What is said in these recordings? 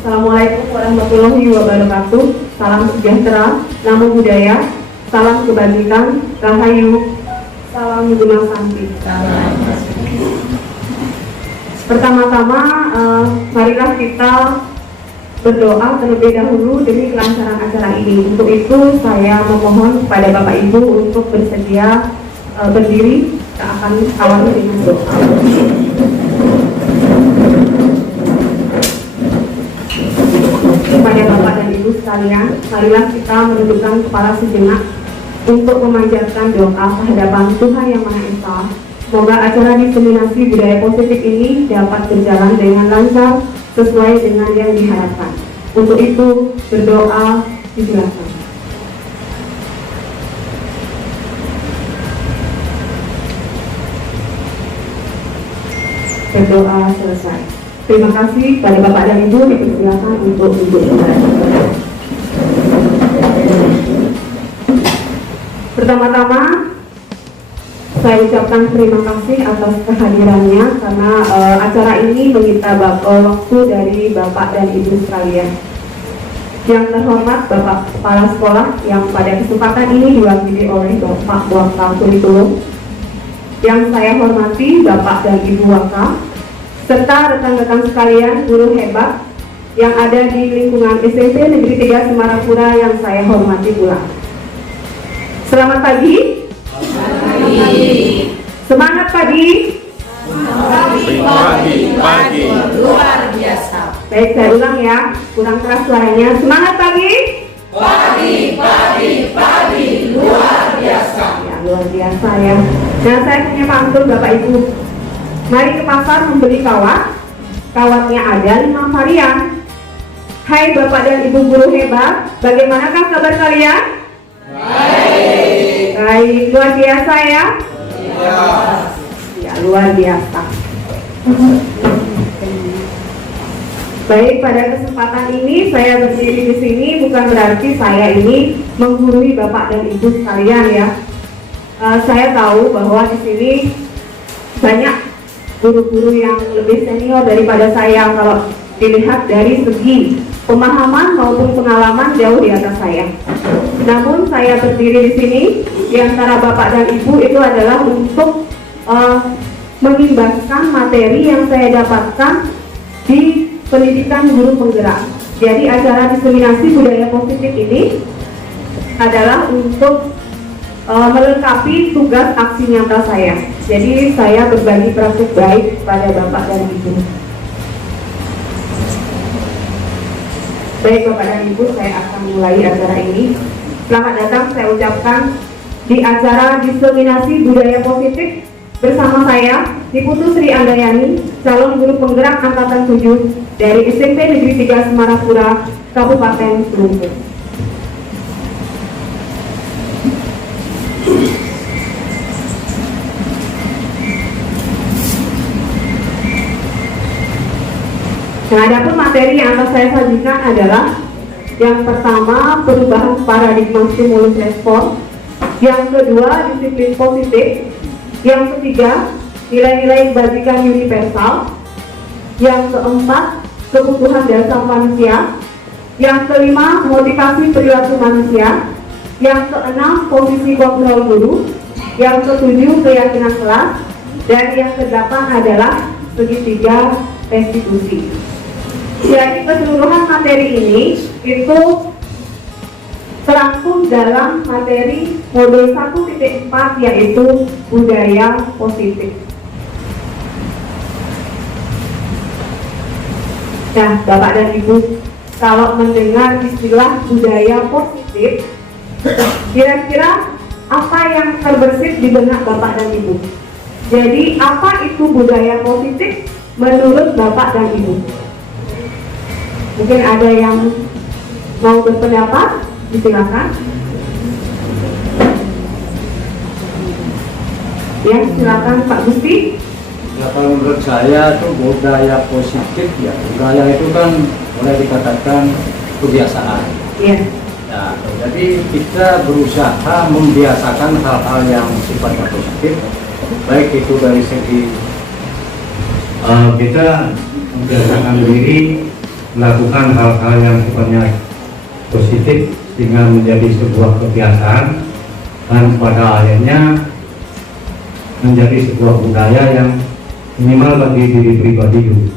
Assalamualaikum warahmatullahi wabarakatuh. Salam sejahtera, namo buddhaya, salam kebajikan, rahayu, salam guna santi. Pertama-tama, marilah kita berdoa terlebih dahulu demi kelancaran acara ini. Untuk itu saya memohon kepada Bapak Ibu untuk bersedia berdiri. Kita akan awali dengan doa. Kepada Bapak dan Ibu sekalian, marilah kita menundukkan kepala sejenak untuk memanjatkan doa kehadapan Tuhan Yang Maha Esa. Semoga acara diseminasi budaya positif ini dapat berjalan dengan lancar sesuai dengan yang diharapkan. Untuk itu, berdoa dijelaskan. Berdoa selesai. Terima kasih kepada Bapak dan Ibu, dipersilakan untuk duduk. Pertama-tama, saya ucapkan terima kasih atas kehadirannya karena acara ini menyita waktu dari Bapak dan Ibu sekalian. Yang terhormat Bapak Kepala Sekolah yang pada kesempatan ini diwakili oleh Bapak Waka Kurikulum. Yang saya hormati Bapak dan Ibu Waka, serta rekan-rekan sekalian guru hebat yang ada di lingkungan SMP Negeri 3 Semarapura yang saya hormati pula. Selamat pagi. Semangat pagi. Pagi. Luar biasa. Baik, saya ulang ya, kurang keras suaranya. Semangat pagi. Pagi. Luar biasa. Ya, luar biasa ya. Nah, saya punya pantun Bapak Ibu. Mari ke pasar membeli kawat. Kawatnya ada 5 varian. Hai Bapak dan Ibu guru hebat, bagaimanakah kabar kalian? Baik, luar biasa ya? Ya, luar biasa. Baik, pada kesempatan ini saya berdiri di sini bukan berarti saya ini menggurui Bapak dan Ibu sekalian ya. Saya tahu bahwa di sini banyak guru-guru yang lebih senior daripada saya kalau dilihat dari segi pemahaman maupun pengalaman jauh di atas saya. Namun saya berdiri di sini di antara Bapak dan Ibu itu adalah untuk mengimbaskan materi yang saya dapatkan di pendidikan guru penggerak. Jadi acara diseminasi budaya positif ini adalah untuk melengkapi tugas aksi nyata saya. Jadi saya berbagi praktik baik pada Bapak dan Ibu. Baik Bapak dan Ibu, saya akan mulai acara ini. Selamat datang saya ucapkan di acara diseminasi budaya positif bersama saya, Diputu Sri Andayani, calon guru penggerak angkatan 7 dari SMP Negeri 3 Semarapura, Kabupaten Lumpur. Nah, adapun materi yang akan saya sajikan adalah yang pertama perubahan paradigma stimulus respon, yang kedua disiplin positif, yang ketiga nilai-nilai kebajikan universal, yang keempat kebutuhan dasar manusia, yang kelima motivasi perilaku manusia, yang keenam posisi kontrol guru, yang ketujuh keyakinan kelas, dan yang kedelapan adalah segitiga restitusi. Jadi keseluruhan materi ini itu terangkum dalam materi modul 1.4 yaitu budaya positif. Nah, Bapak dan Ibu, kalau mendengar istilah budaya positif, kira-kira apa yang terbersit di benak Bapak dan Ibu? Jadi apa itu budaya positif menurut Bapak dan Ibu? Mungkin ada yang mau berpendapat, silakan. Ya, silakan Pak Gusti. Ya, kalau menurut saya itu budaya positif ya, budaya itu kan boleh dikatakan kebiasaan. Iya. Ya, jadi kita berusaha membiasakan hal-hal yang sifatnya positif, baik itu dari segi kita membiasakan diri melakukan hal-hal yang sifatnya positif sehingga menjadi sebuah kebiasaan dan pada akhirnya menjadi sebuah budaya yang minimal bagi diri pribadi dulu.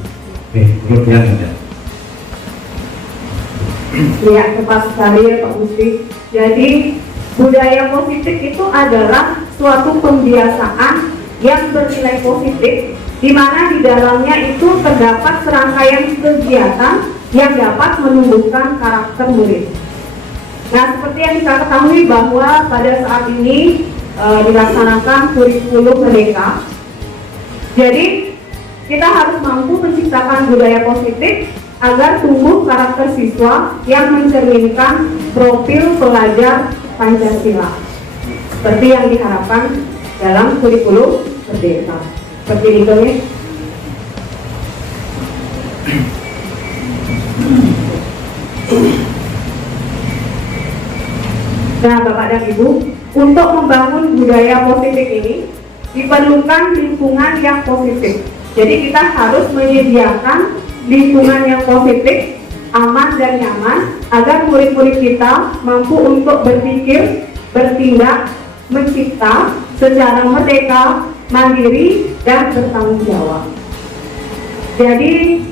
Demikian saja. Ya, tepat sekali ya Pak Gusti. Jadi budaya positif itu adalah suatu pembiasaan yang bernilai positif, di mana di dalamnya itu terdapat serangkaian kegiatan yang dapat menumbuhkan karakter murid. Nah, seperti yang kita ketahui bahwa pada saat ini dilaksanakan kurikulum merdeka. Jadi kita harus mampu menciptakan budaya positif agar tumbuh karakter siswa yang mencerminkan profil pelajar Pancasila seperti yang diharapkan dalam kurikulum merdeka. Seperti itu ya. Nah, Bapak dan Ibu, untuk membangun budaya positif ini diperlukan lingkungan yang positif. Jadi kita harus menyediakan lingkungan yang positif, aman dan nyaman agar murid-murid kita mampu untuk berpikir, bertindak, mencipta secara merdeka, mandiri, dan bertanggung jawab. Jadi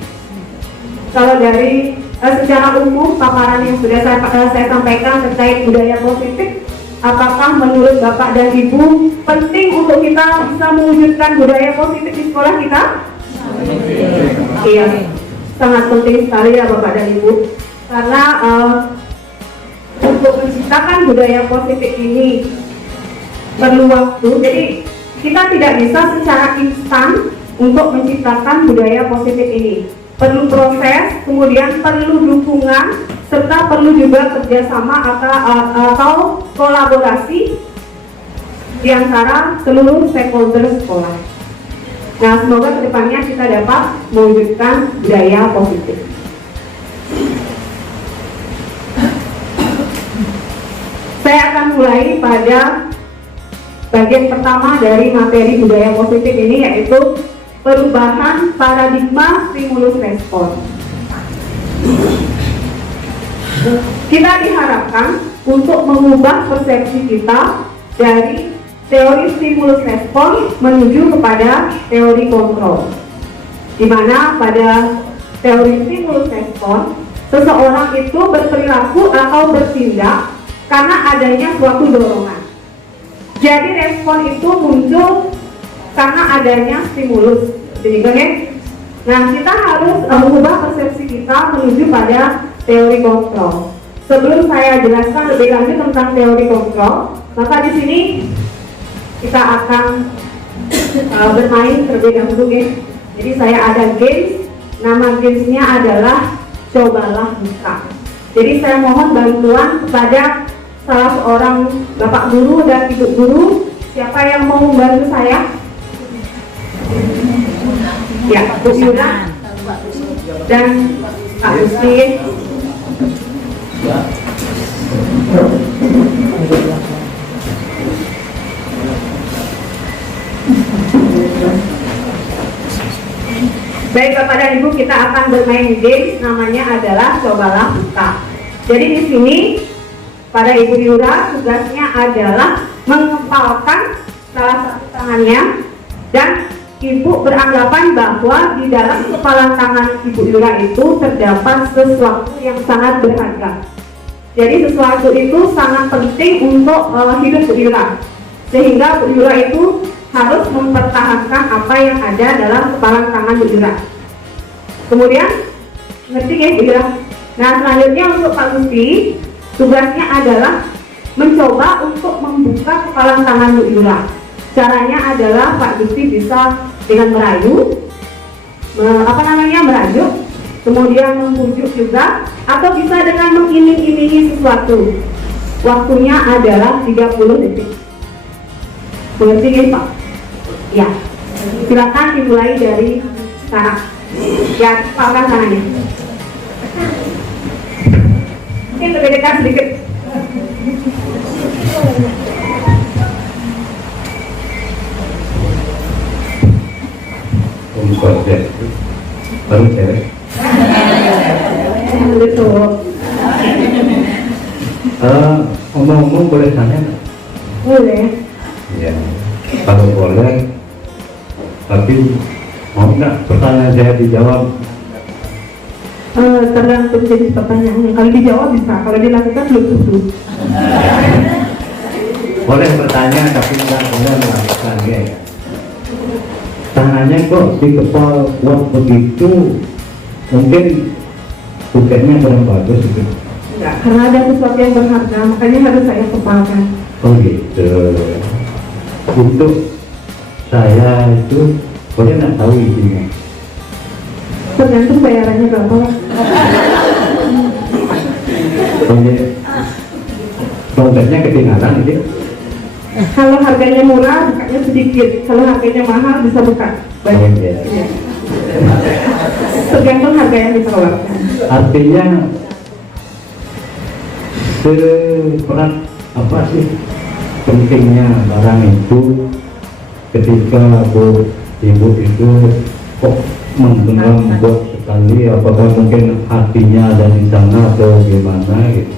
kalau dari secara umum paparan yang sudah saya sampaikan terkait budaya positif, apakah menurut Bapak dan Ibu penting untuk kita bisa mewujudkan budaya positif di sekolah kita? Iya, sangat penting sekali ya Bapak dan Ibu, karena untuk menciptakan budaya positif ini perlu waktu. Jadi kita tidak bisa secara instan untuk menciptakan budaya positif ini. Perlu proses, kemudian perlu dukungan, serta perlu juga kerjasama atau kolaborasi di antara seluruh stakeholder sekolah. Nah, semoga kedepannya kita dapat mewujudkan budaya positif. Saya akan mulai pada bagian pertama dari materi budaya positif ini, yaitu perubahan paradigma stimulus respon. Kita diharapkan untuk mengubah persepsi kita dari teori stimulus respon menuju kepada teori kontrol, di mana pada teori stimulus respon seseorang itu berperilaku atau bertindak karena adanya suatu dorongan. Jadi respon itu muncul karena adanya stimulus. Jadi kan? Nah, kita harus mengubah persepsi kita menuju pada teori kontrol. Sebelum saya jelaskan lebih lanjut tentang teori kontrol, maka di sini kita akan bermain terlebih dahulu, ya. Jadi saya ada games, nama gamesnya adalah Cobalah Buka. Jadi saya mohon bantuan kepada salah seorang bapak guru dan ibu guru. Siapa yang mau membantu saya? Ya, Bu Yuna dan Pak Gusti. Baik Bapak dan Ibu, kita akan bermain games, namanya adalah Cobalah Buka. Jadi di sini pada Ibu Yura tugasnya adalah mengepalkan salah satu tangannya, dan Ibu beranggapan bahwa di dalam kepalan tangan Ibu Yura itu terdapat sesuatu yang sangat berharga. Jadi sesuatu itu sangat penting untuk hidup Bu Yura, sehingga Bu Yura itu harus mempertahankan apa yang ada dalam kepalan tangan Bu Yura. Kemudian, ngerti ya Bu Yura? Nah, selanjutnya untuk Pak Gusti, tugasnya adalah mencoba untuk membuka kepalan tangan Bu Yura. Caranya adalah Pak Gusti bisa dengan merayu, merajuk, kemudian membujuk juga, atau bisa dengan mengiming-imingi sesuatu. Waktunya adalah 30 detik. Mengerti ya Pak? Ya. Silakan dimulai dari sekarang. Ya, kepalkan tangannya. Mungkin lebih dekat sedikit. Baru cewek. Betul. Omong-omong boleh tanya nggak? Boleh. Ya, kalau boleh, tapi mau nggak pertanyaan saya dijawab? Tergantung jenis pertanyaannya. Kalau dijawab bisa, kalau dilakukan belum tentu. Boleh bertanya tapi nggak boleh melakukan ya. Tangannya kok di kepala kuat begitu, mungkin bukannya kurang bagus gitu. Enggak, karena ada sesuatu yang berharga, makanya harus saya kepalkan. Oh gitu. Untuk saya itu, boleh nggak tahu isinya? Tergantung bayarannya berapa lah. Boleh. Dompetnya ketinggalan itu. Kalau harganya murah, bukanya sedikit. Kalau harganya mahal, bisa buka banyak. Oh, iya. Iya. Tergantung harga yang ditawarkan. Artinya seberat apa sih pentingnya barang itu ketika ibu itu kok menggembok sekali, apakah mungkin hatinya ada di sana atau gimana gitu?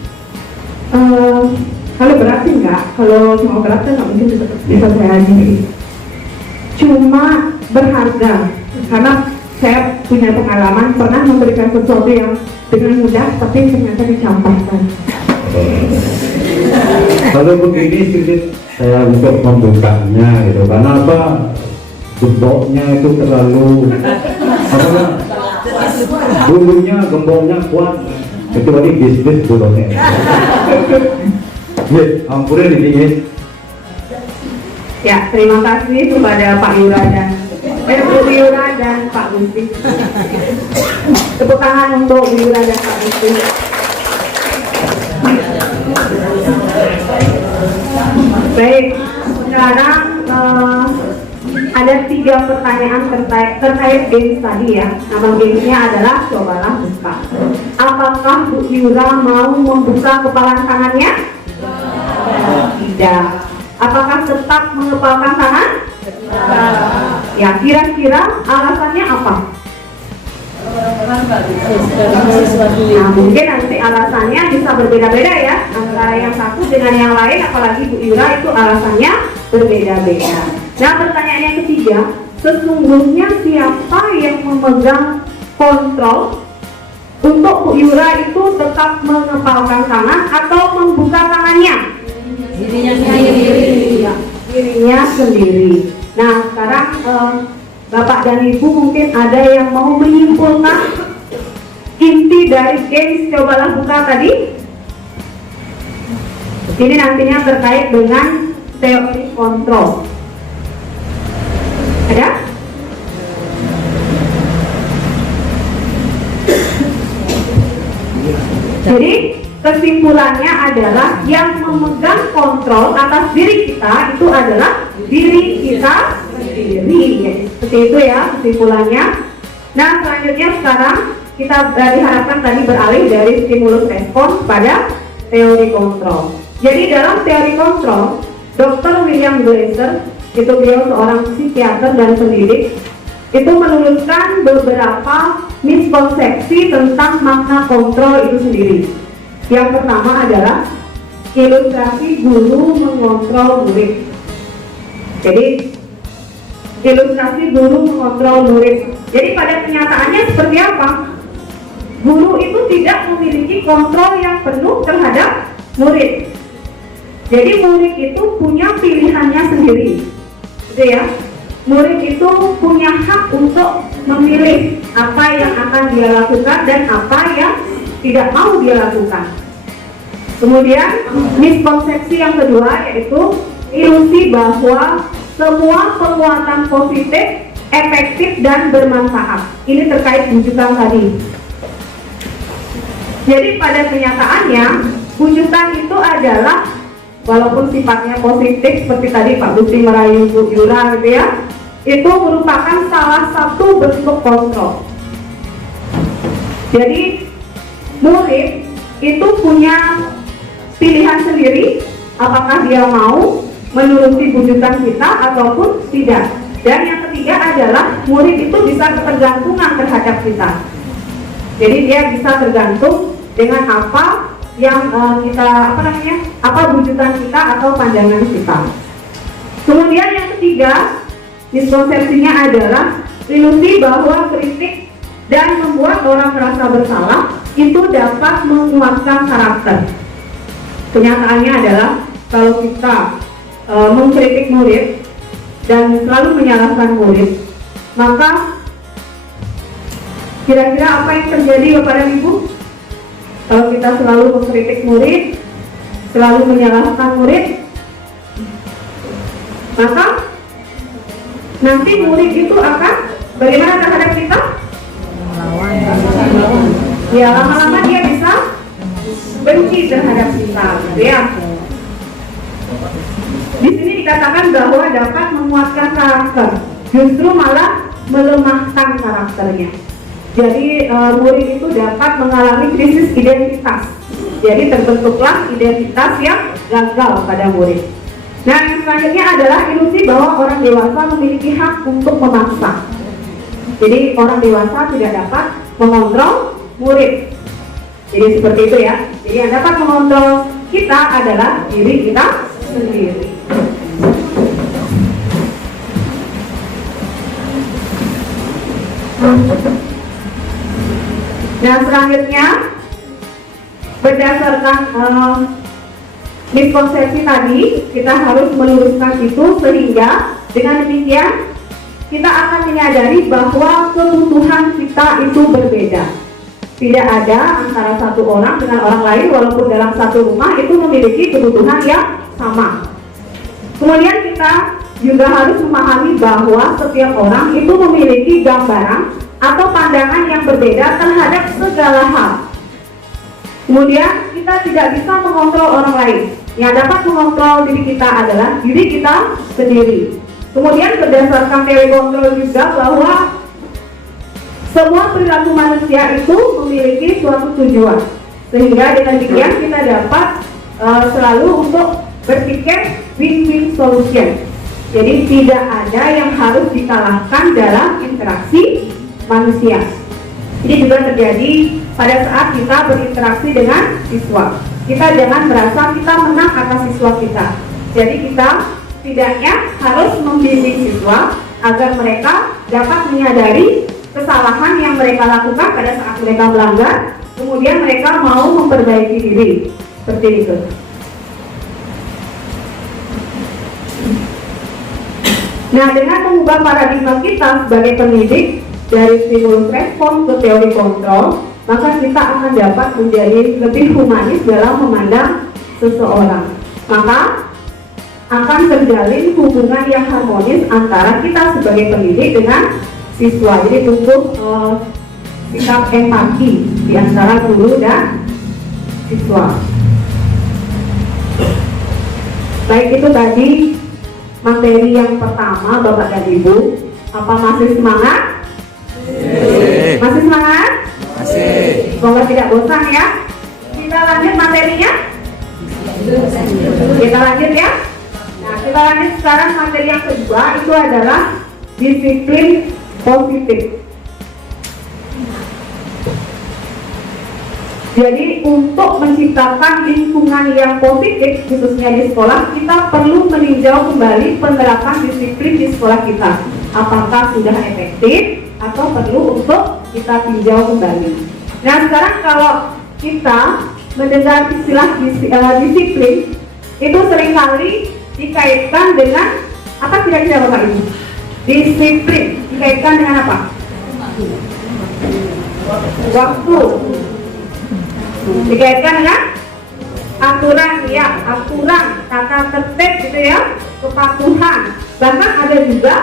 Kalau berat sih enggak, kalau cuma berat kan nggak mungkin bisa saya sendiri. Cuma berharga, karena saya punya pengalaman pernah memberikan sesuatu yang dengan mudah tapi ternyata dicampakkan. Kalau begini sulit saya untuk membukanya gitu, karena apa? Gemboknya itu terlalu apa? Bulunya, gemboknya kuat, kecuali bisnis bulunya. Ya, ampunin ini ya. Ya, terima kasih kepada Pak Yura dan Bu Yura dan Pak Gusti. Tepuk tangan untuk Bu Yura dan Pak Gusti. Baik, sekarang ada 3 pertanyaan terkait games tadi ya. Nama gamesnya adalah cobalah buka. Apakah Bu Yura mau membuka kepalan tangannya? Tidak. Apakah tetap mengepalkan tangan? Ya, kira-kira alasannya apa? Nah, mungkin nanti alasannya bisa berbeda-beda ya antara yang satu dengan yang lain, apalagi Bu Yura itu alasannya berbeda-beda. Nah, pertanyaan yang ketiga, sesungguhnya siapa yang memegang kontrol untuk Bu Yura itu tetap mengepalkan tangan atau membuka tangannya? Dirinya sendiri. Ya, dirinya sendiri. Nah, sekarang Bapak dan Ibu mungkin ada yang mau menyimpulkan inti dari games cobalah buka tadi. Ini nantinya terkait dengan teori kontrol. Ada? Jadi kesimpulannya adalah yang memegang kontrol atas diri kita itu adalah diri kita sendiri. Ya, seperti itu ya kesimpulannya. Nah, selanjutnya sekarang kita diharapkan tadi beralih dari stimulus respons pada teori kontrol. Jadi dalam teori kontrol, Dr. William Glasser, itu beliau seorang psikiater dan pendidik, itu meluruskan beberapa miskonsepsi tentang makna kontrol itu sendiri. Yang pertama adalah ilustrasi guru mengontrol murid. Jadi ilustrasi guru mengontrol murid. Jadi pada kenyataannya seperti apa? Guru itu tidak memiliki kontrol yang penuh terhadap murid. Jadi murid itu punya pilihannya sendiri, gitu ya. Murid itu punya hak untuk memilih apa yang akan dia lakukan dan apa yang tidak mau dia lakukan. Kemudian miskonsepsi yang kedua yaitu ilusi bahwa semua penguatan positif, efektif dan bermanfaat. Ini terkait bujukan tadi. Jadi pada kenyataannya bujukan itu adalah walaupun sifatnya positif seperti tadi Pak Gusti merayu Bu Yura gitu ya, itu merupakan salah satu bentuk kontrol. Jadi murid itu punya pilihan sendiri apakah dia mau menuruti bujukan kita ataupun tidak. Dan yang ketiga adalah murid itu bisa ketergantungan terhadap kita. Jadi dia bisa tergantung dengan apa yang apa wujudkan kita atau pandangan kita. Kemudian yang ketiga, miskonsepsinya adalah ilusi bahwa kritik dan membuat orang merasa bersalah itu dapat menguatkan karakter. Kenyataannya adalah kalau kita mengkritik murid dan selalu menyalahkan murid, maka kira-kira apa yang terjadi Bapak dan Ibu? Kalau kita selalu mengkritik murid, selalu menyalahkan murid, maka nanti murid itu akan bagaimana terhadap kita? Ya, lama-lama dia bisa benci terhadap kita, gitu ya. Di sini dikatakan bahwa dapat menguatkan karakter, justru malah melemahkan karakternya. Jadi murid itu dapat mengalami krisis identitas. Jadi terbentuklah identitas yang gagal pada murid. Nah, yang selanjutnya adalah ilusi bahwa orang dewasa memiliki hak untuk memaksa. Jadi orang dewasa tidak dapat mengontrol murid. Jadi seperti itu ya. Jadi yang dapat mengontrol kita adalah diri kita sendiri. Nah, selanjutnya berdasarkan miskonsepsi tadi, kita harus meluruskan itu sehingga dengan demikian kita akan menyadari bahwa kebutuhan kita itu berbeda. Tidak ada antara satu orang dengan orang lain walaupun dalam satu rumah itu memiliki kebutuhan yang sama. Kemudian kita juga harus memahami bahwa setiap orang itu memiliki gambaran atau pandangan yang berbeda terhadap segala hal. Kemudian kita tidak bisa mengontrol orang lain. Yang dapat mengontrol diri kita adalah diri kita sendiri. Kemudian berdasarkan teori kontrol juga bahwa semua perilaku manusia itu memiliki suatu tujuan. Sehingga dengan demikian kita dapat selalu untuk berpikir win-win solution. Jadi tidak ada yang harus dikalahkan dalam interaksi manusia. Ini juga terjadi pada saat kita berinteraksi dengan siswa. Kita jangan merasa kita menang atas siswa kita. Jadi kita setidaknya harus membimbing siswa agar mereka dapat menyadari kesalahan yang mereka lakukan pada saat mereka melanggar, kemudian mereka mau memperbaiki diri. Seperti itu. Nah, dengan mengubah paradigma kita sebagai pendidik dari stimulus respon ke teori kontrol, maka kita akan dapat menjadi lebih humanis dalam memandang seseorang. Maka akan terjalin hubungan yang harmonis antara kita sebagai pendidik dengan siswa. Jadi tumbuh sikap empati di antara guru dan siswa. Baik, itu tadi materi yang pertama Bapak dan Ibu. Apa masih semangat? Masih semangat? Masih. Semoga tidak bosan ya. Kita lanjut materinya. Kita lanjut ya. Nah, kita lanjut sekarang materi yang kedua, itu adalah disiplin positif. Jadi untuk menciptakan lingkungan yang positif khususnya di sekolah, kita perlu meninjau kembali penerapan disiplin di sekolah kita. Apakah sudah efektif atau perlu untuk kita tinjau kembali. Nah, sekarang kalau kita mendengar istilah disiplin, itu seringkali dikaitkan dengan apa kira-kira Bapak Ibu? Disiplin dikaitkan dengan apa? Waktu. Dikaitkan dengan aturan, ya, aturan, tata tertib gitu ya, kepatuhan. Bahkan ada juga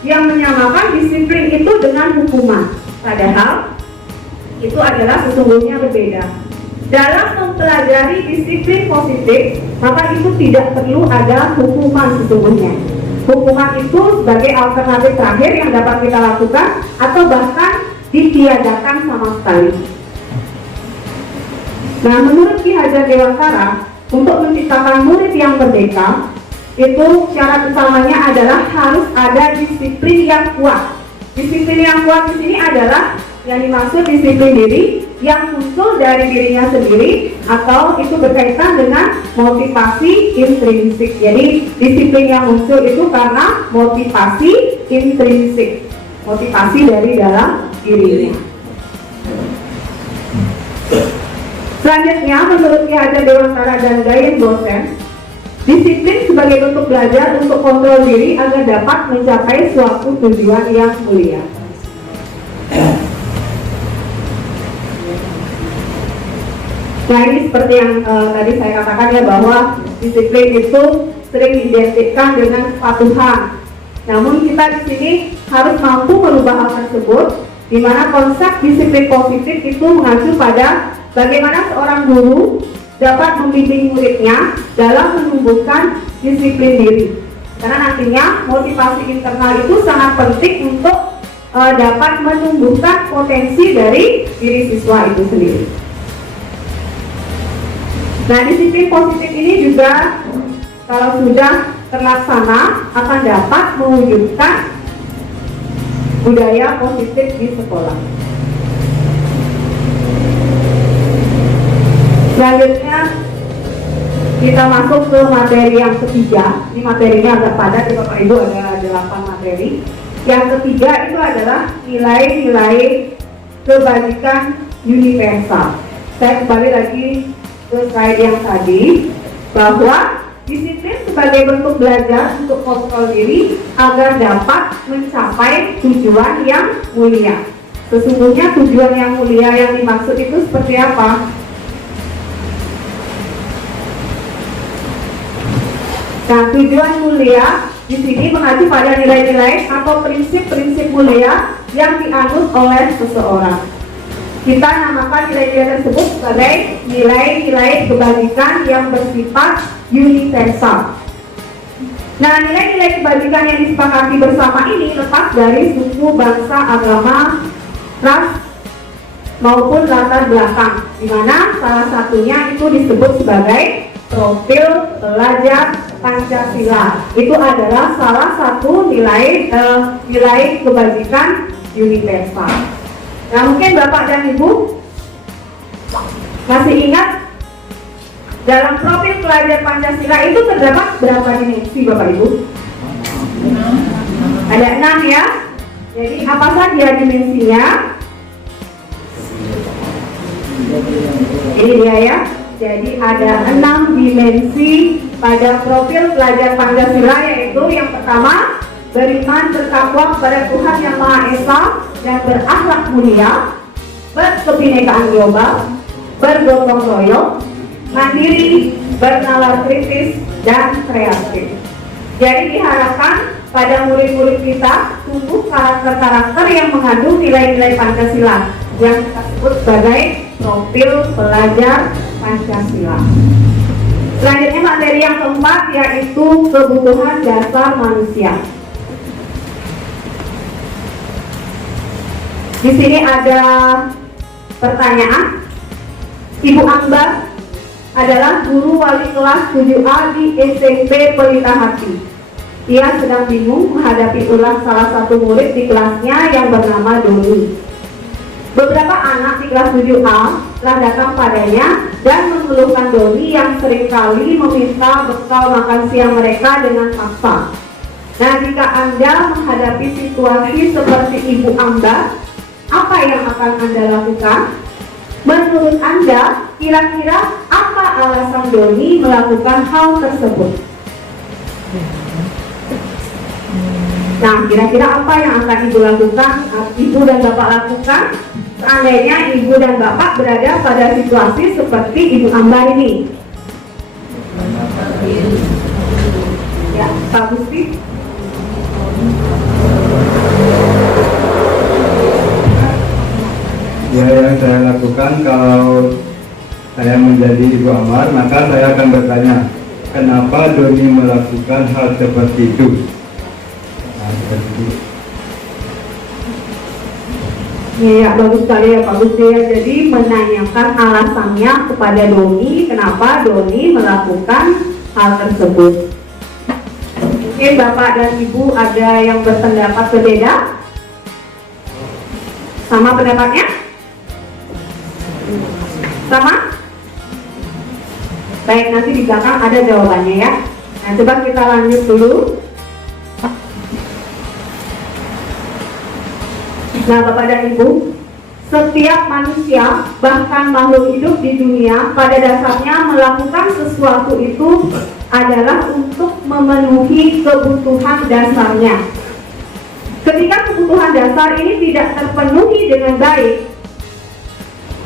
yang menyamakan disiplin itu dengan hukuman. Padahal itu adalah sesungguhnya berbeda. Dalam mempelajari disiplin positif, maka itu tidak perlu ada hukuman sesungguhnya. Hukuman itu sebagai alternatif terakhir yang dapat kita lakukan atau bahkan ditiadakan sama sekali. Nah, menurut Ki Hajar Dewantara, untuk menciptakan murid yang merdeka, itu syarat utamanya adalah harus ada disiplin yang kuat. Disiplin yang kuat di sini adalah yang dimaksud disiplin diri yang muncul dari dirinya sendiri atau itu berkaitan dengan motivasi intrinsik. Jadi disiplin yang muncul itu karena motivasi intrinsik, motivasi dari dalam dirinya. Selanjutnya, menurut Ki Hajar Dewantara dan Gayen Bosen, disiplin sebagai bentuk belajar untuk kontrol diri agar dapat mencapai suatu tujuan yang mulia. Nah, ini seperti yang tadi saya katakan ya, bahwa disiplin itu sering diidentikan dengan kepatuhan. Namun kita di sini harus mampu merubah hal tersebut, di mana konsep disiplin positif itu mengacu pada bagaimana seorang guru dapat membimbing muridnya dalam menumbuhkan disiplin diri. Karena nantinya motivasi internal itu sangat penting untuk dapat menumbuhkan potensi dari diri siswa itu sendiri. Nah, disiplin positif ini juga kalau sudah terlaksana akan dapat mewujudkan budaya positif di sekolah. Selanjutnya kita masuk ke materi yang ketiga. Ini materinya agak padat ya Bapak Ibu, ada 8 materi. Yang ketiga itu adalah nilai-nilai kebajikan universal. Saya kembali lagi ke slide yang tadi, bahwa disiplin sebagai bentuk belajar untuk kontrol diri agar dapat mencapai tujuan yang mulia. Sesungguhnya tujuan yang mulia yang dimaksud itu seperti apa? Nah, tujuan mulia di sini mengacu pada nilai-nilai atau prinsip-prinsip mulia yang dianut oleh seseorang. Kita namakan nilai-nilai tersebut sebagai nilai-nilai kebajikan yang bersifat universal. Nah, nilai-nilai kebajikan yang disepakati bersama ini lepas dari suku, bangsa, agama, ras, maupun latar belakang, di mana salah satunya itu disebut sebagai profil pelajar Pancasila. Itu adalah salah satu nilai kebajikan universal. Nah, mungkin Bapak dan Ibu masih ingat dalam profil pelajar Pancasila itu terdapat berapa dimensi Bapak Ibu? Ada 6 ya. Jadi apa saja dimensinya? Ini dia ya. Jadi ada 6 dimensi pada profil pelajar Pancasila, yaitu yang pertama, beriman bertakwa kepada Tuhan Yang Maha Esa dan berakhlak mulia, berkebinekaan global, bergotong royong, mandiri, bernalar kritis, dan kreatif. Jadi diharapkan pada murid-murid kita tumbuh karakter-karakter yang mengandung nilai-nilai Pancasila yang kita sebut sebagai profil pelajar Pancasila. Selanjutnya materi yang keempat yaitu kebutuhan dasar manusia. Di sini ada pertanyaan. Ibu Ambar adalah guru wali kelas 7A di SMP Pelita Hati. Ia sedang bingung menghadapi ulah salah satu murid di kelasnya yang bernama Doni. Beberapa anak di kelas 7A telah datang padanya dan mengeluhkan Doni yang seringkali meminta bekal makan siang mereka dengan paksa. Nah, jika Anda menghadapi situasi seperti Ibu Ambar, apa yang akan Anda lakukan? Menurut Anda, kira-kira apa alasan Doni melakukan hal tersebut? Nah, kira-kira apa yang akan Ibu lakukan, Ibu dan Bapak lakukan seandainya Ibu dan Bapak berada pada situasi seperti Ibu Ambar ini? Ya, Pak Gusti. Ya, yang saya lakukan kalau saya menjadi Ibu Ambar, maka saya akan bertanya, kenapa Doni melakukan hal seperti itu? Nah, seperti itu. Ya, bagus sekali ya Pak Gusti ya. Jadi menanyakan alasannya kepada Doni, kenapa Doni melakukan hal tersebut. Mungkin Bapak dan Ibu ada yang berpendapat berbeda? Sama pendapatnya? Sama? Baik, nanti di belakang ada jawabannya ya. Nah, coba kita lanjut dulu. Nah, Bapak dan Ibu, setiap manusia, bahkan makhluk hidup di dunia, pada dasarnya melakukan sesuatu itu adalah untuk memenuhi kebutuhan dasarnya. Ketika kebutuhan dasar ini tidak terpenuhi dengan baik,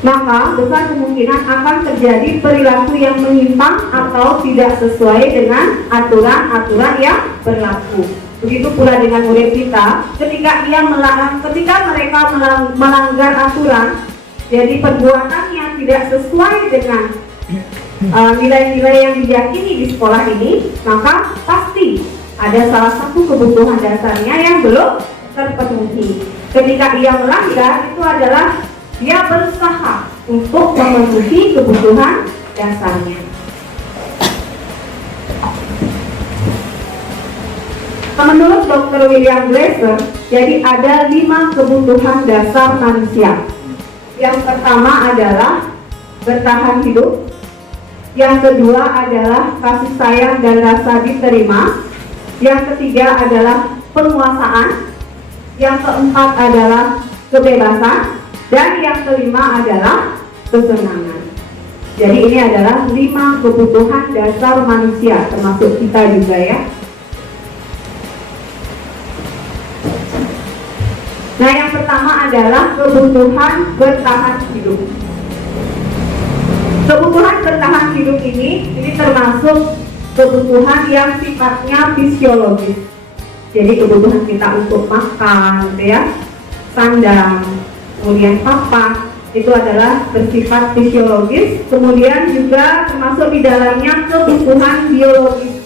maka besar kemungkinan akan terjadi perilaku yang menyimpang atau tidak sesuai dengan aturan-aturan yang berlaku. Begitu pula dengan murid kita, ketika mereka melanggar aturan, jadi perbuatannya tidak sesuai dengan nilai-nilai yang diyakini di sekolah ini, maka pasti ada salah satu kebutuhan dasarnya yang belum terpenuhi. Ketika ia melanggar, itu adalah dia berusaha untuk memenuhi kebutuhan dasarnya. Menurut Dr. William Glasser, jadi ada 5 kebutuhan dasar manusia. Yang pertama adalah bertahan hidup. Yang kedua adalah kasih sayang dan rasa diterima. Yang ketiga adalah penguasaan. Yang keempat adalah kebebasan. Dan yang kelima adalah kesenangan. Jadi ini adalah 5 kebutuhan dasar manusia, termasuk kita juga ya. Nah, yang pertama adalah kebutuhan bertahan hidup. Kebutuhan bertahan hidup ini termasuk kebutuhan yang sifatnya fisiologis. Jadi kebutuhan kita untuk makan, gitu ya, sandang, kemudian papan, itu adalah bersifat fisiologis. Kemudian juga termasuk di dalamnya kebutuhan biologis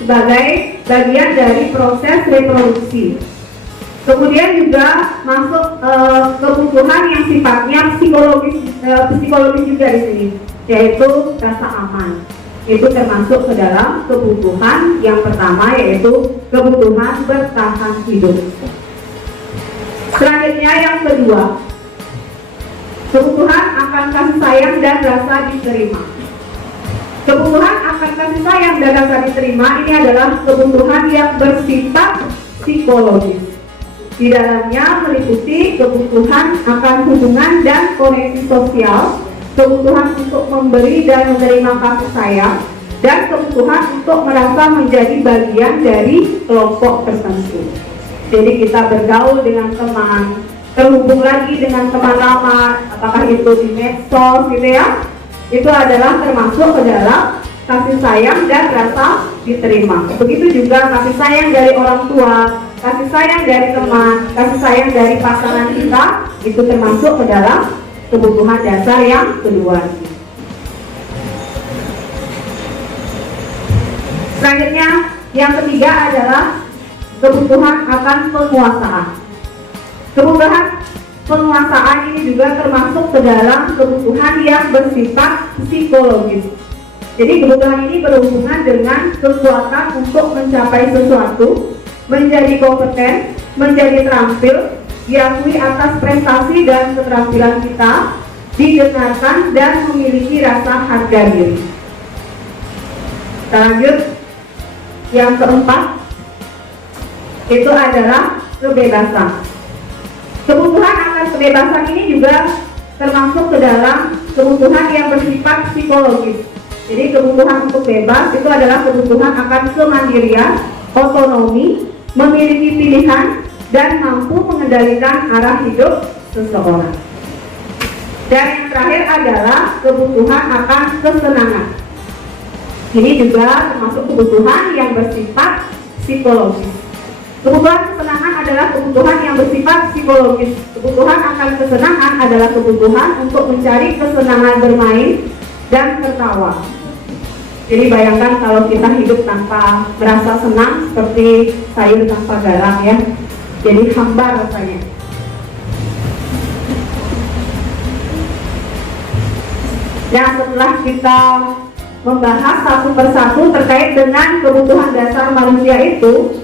sebagai bagian dari proses reproduksi. Kemudian juga masuk kebutuhan yang sifatnya psikologis juga di sini, yaitu rasa aman. Itu termasuk ke dalam kebutuhan yang pertama, yaitu kebutuhan bertahan hidup. Selanjutnya yang kedua, kebutuhan akan kasih sayang dan rasa diterima. Kebutuhan akan kasih sayang dan rasa diterima ini adalah kebutuhan yang bersifat psikologis. Di dalamnya meliputi kebutuhan akan hubungan dan koneksi sosial, kebutuhan untuk memberi dan menerima kasih sayang, dan kebutuhan untuk merasa menjadi bagian dari kelompok tertentu. Jadi kita bergaul dengan teman, terhubung lagi dengan teman lama, apakah itu di medsos gitu ya, itu adalah termasuk ke dalam kasih sayang dan rasa diterima. Begitu juga kasih sayang dari orang tua, kasih sayang dari teman, kasih sayang dari pasangan kita, itu termasuk ke dalam kebutuhan dasar yang kedua. Selanjutnya, yang ketiga adalah kebutuhan akan penguasaan. Kebutuhan penguasaan ini juga termasuk ke dalam kebutuhan yang bersifat psikologis. Jadi kebutuhan ini berhubungan dengan kekuatan untuk mencapai sesuatu, menjadi kompeten, menjadi terampil, diakui atas prestasi dan keterampilan kita, didengarkan dan memiliki rasa harga diri. Kita lanjut. Yang keempat, itu adalah kebebasan. Kebutuhan akan kebebasan ini juga termasuk ke dalam kebutuhan yang bersifat psikologis. Jadi kebutuhan untuk bebas itu adalah kebutuhan akan kemandirian, otonomi, memiliki pilihan, dan mampu mengendalikan arah hidup seseorang. Dan yang terakhir adalah kebutuhan akan kesenangan. Ini juga termasuk kebutuhan yang bersifat psikologis. Kebutuhan kesenangan adalah kebutuhan yang bersifat psikologis. Kebutuhan akan kesenangan adalah kebutuhan untuk mencari kesenangan bermain dan tertawa. Jadi bayangkan kalau kita hidup tanpa merasa senang seperti sayur tanpa garam ya. Jadi hambar rasanya. Dan setelah kita membahas satu persatu terkait dengan kebutuhan dasar manusia itu,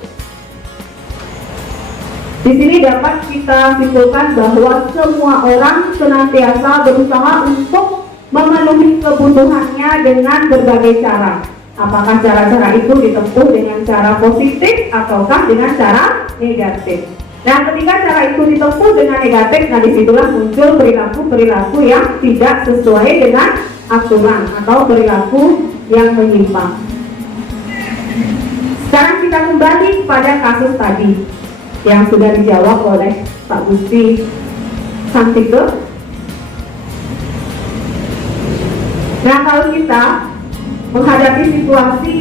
Di sini dapat kita simpulkan bahwa semua orang senantiasa berusaha untuk memenuhi kebutuhannya dengan berbagai cara. Apakah cara-cara itu ditempuh dengan cara positif ataukah dengan cara negatif? Nah, ketika cara itu ditempuh dengan negatif, nah disitulah muncul perilaku-perilaku yang tidak sesuai dengan aturan atau perilaku yang menyimpang. Sekarang kita kembali pada kasus tadi yang sudah dijawab oleh Pak Gusti Santike. Nah, kalau kita menghadapi situasi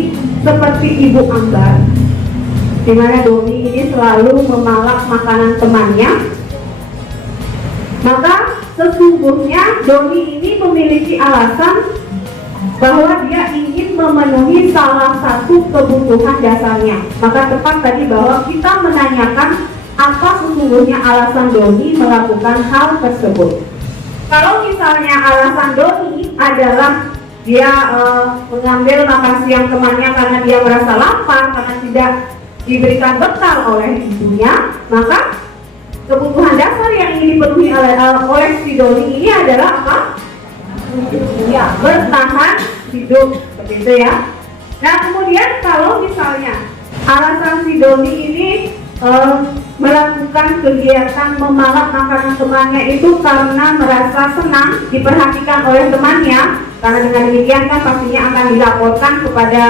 seperti Ibu Ambar, di mana Doni ini selalu memalak makanan temannya, maka sesungguhnya Doni ini memiliki alasan bahwa dia ingin memenuhi salah satu kebutuhan dasarnya. Maka tepat tadi bahwa kita menanyakan apa sesungguhnya alasan Doni melakukan hal tersebut. Kalau misalnya alasan Doni adalah dia mengambil makan siang temannya karena dia merasa lapar, karena tidak diberikan bekal oleh ibunya, maka kebutuhan dasar yang ingin dipenuhi oleh si Doni ini adalah apa? Ya, bertahan hidup, seperti itu ya. Nah, kemudian kalau misalnya alasan si Doni ini melakukan kegiatan memalak makanan temannya itu karena merasa senang diperhatikan oleh temannya, karena dengan demikian kan pastinya akan dilaporkan kepada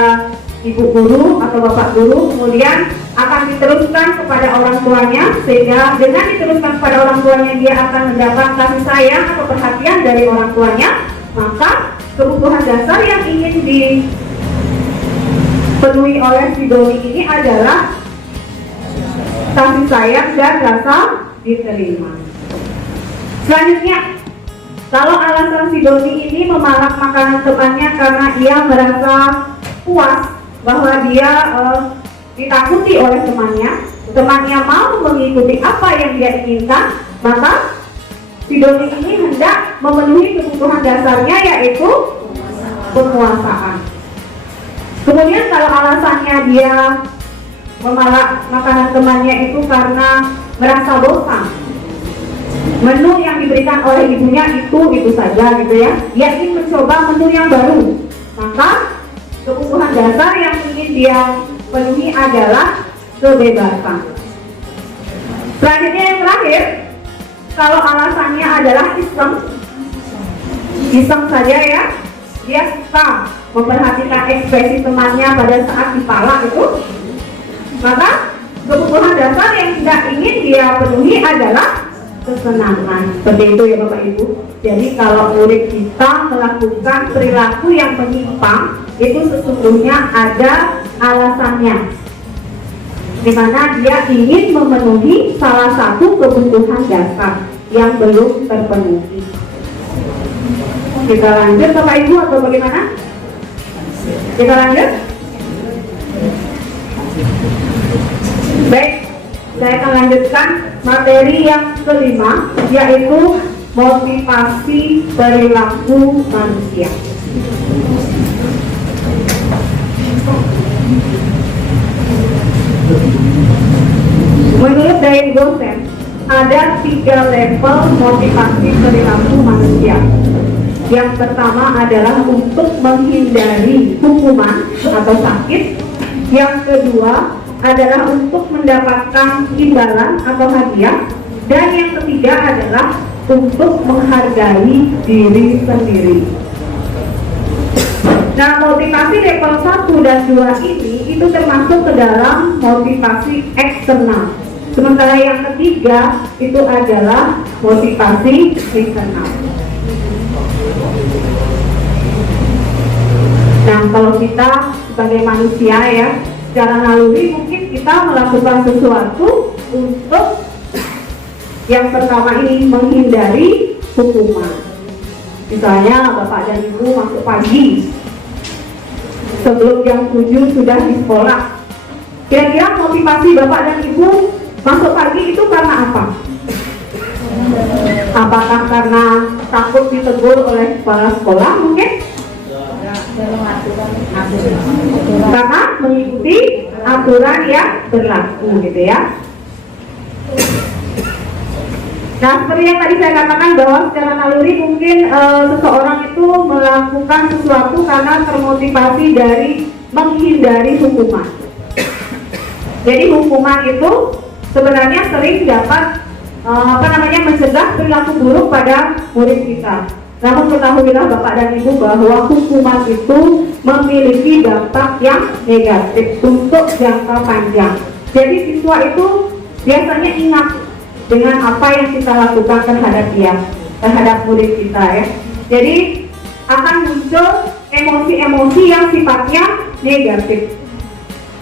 ibu guru atau bapak guru, kemudian akan diteruskan kepada orang tuanya, sehingga dengan diteruskan kepada orang tuanya dia akan mendapat kasih sayang atau perhatian dari orang tuanya. Maka kebutuhan dasar yang ingin dipenuhi oleh si Doni ini adalah kasih sayang dan rasa diterima. Selanjutnya, kalau alasan si Doni ini memalak makanan temannya karena ia merasa puas bahwa dia ditakuti oleh temannya mau mengikuti apa yang dia inginkan, maka si Doni ini hendak memenuhi kebutuhan dasarnya, yaitu penguasaan. Kemudian kalau alasannya dia memalak makanan temannya itu karena merasa bosan, menu yang diberikan oleh ibunya itu saja gitu ya, dia ingin mencoba menu yang baru, maka kebutuhan dasar yang ingin dia penuhi adalah kebebasan. Selanjutnya yang terakhir, kalau alasannya adalah iseng saja ya, dia suka memperhatikan ekspresi temannya pada saat dipalak itu, maka kebutuhan dasar yang tidak ingin dia penuhi adalah kesenangan. Seperti itu ya Bapak Ibu. Jadi kalau murid kita melakukan perilaku yang menyimpang, itu sesungguhnya ada alasannya, di mana dia ingin memenuhi salah satu kebutuhan dasar yang belum terpenuhi. Kita lanjut Bapak Ibu atau bagaimana? Kita lanjut? Baik, saya akan lanjutkan materi yang kelima, yaitu motivasi perilaku manusia. Menurut Dain Gosen, ada 3 level motivasi perilaku manusia. Yang pertama adalah untuk menghindari hukuman atau sakit. Yang kedua adalah untuk mendapatkan imbalan atau hadiah. Dan yang ketiga adalah untuk menghargai diri sendiri. Nah, motivasi level 1 dan 2 ini itu termasuk ke dalam motivasi eksternal. Sementara yang ketiga itu adalah motivasi internal. Nah, kalau kita sebagai manusia ya, secara naluri mungkin kita melakukan sesuatu untuk yang pertama ini menghindari hukuman. Misalnya Bapak dan Ibu masuk pagi, sebelum jam 7 sudah di sekolah. Kira-kira motivasi Bapak dan Ibu masuk pagi itu karena apa? Apakah karena takut ditegur oleh kepala sekolah mungkin? Karena mengikuti aturan yang berlaku gitu ya. Nah, seperti yang tadi saya katakan bahwa secara naluri mungkin seseorang itu melakukan sesuatu karena termotivasi dari menghindari hukuman. Jadi hukuman itu sebenarnya sering dapat mencegah perilaku buruk pada murid kita. Namun ketahuilah Bapak dan Ibu bahwa hukuman itu memiliki dampak yang negatif untuk jangka panjang. Jadi siswa itu biasanya ingat dengan apa yang kita lakukan terhadap dia, terhadap murid kita ya. Jadi akan muncul emosi-emosi yang sifatnya negatif.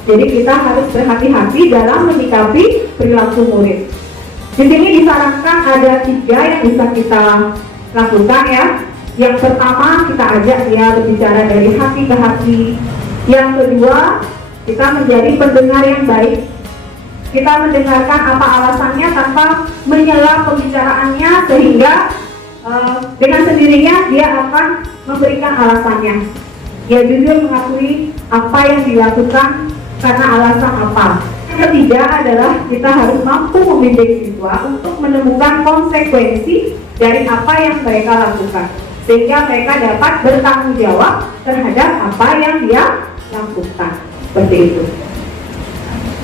Jadi kita harus berhati-hati dalam menyikapi perilaku murid. Di sini disarankan ada 3 yang bisa kita lakukan ya. Yang pertama, kita ajak dia berbicara dari hati ke hati. Yang kedua, kita menjadi pendengar yang baik. Kita mendengarkan apa alasannya tanpa menyela pembicaraannya, sehingga dengan sendirinya dia akan memberikan alasannya. Dia jujur mengakui apa yang dilakukan karena alasan apa. Yang ketiga adalah kita harus mampu membimbing siswa untuk menemukan konsekuensi dari apa yang mereka lakukan, sehingga mereka dapat bertanggung jawab terhadap apa yang dia lakukan. Seperti itu.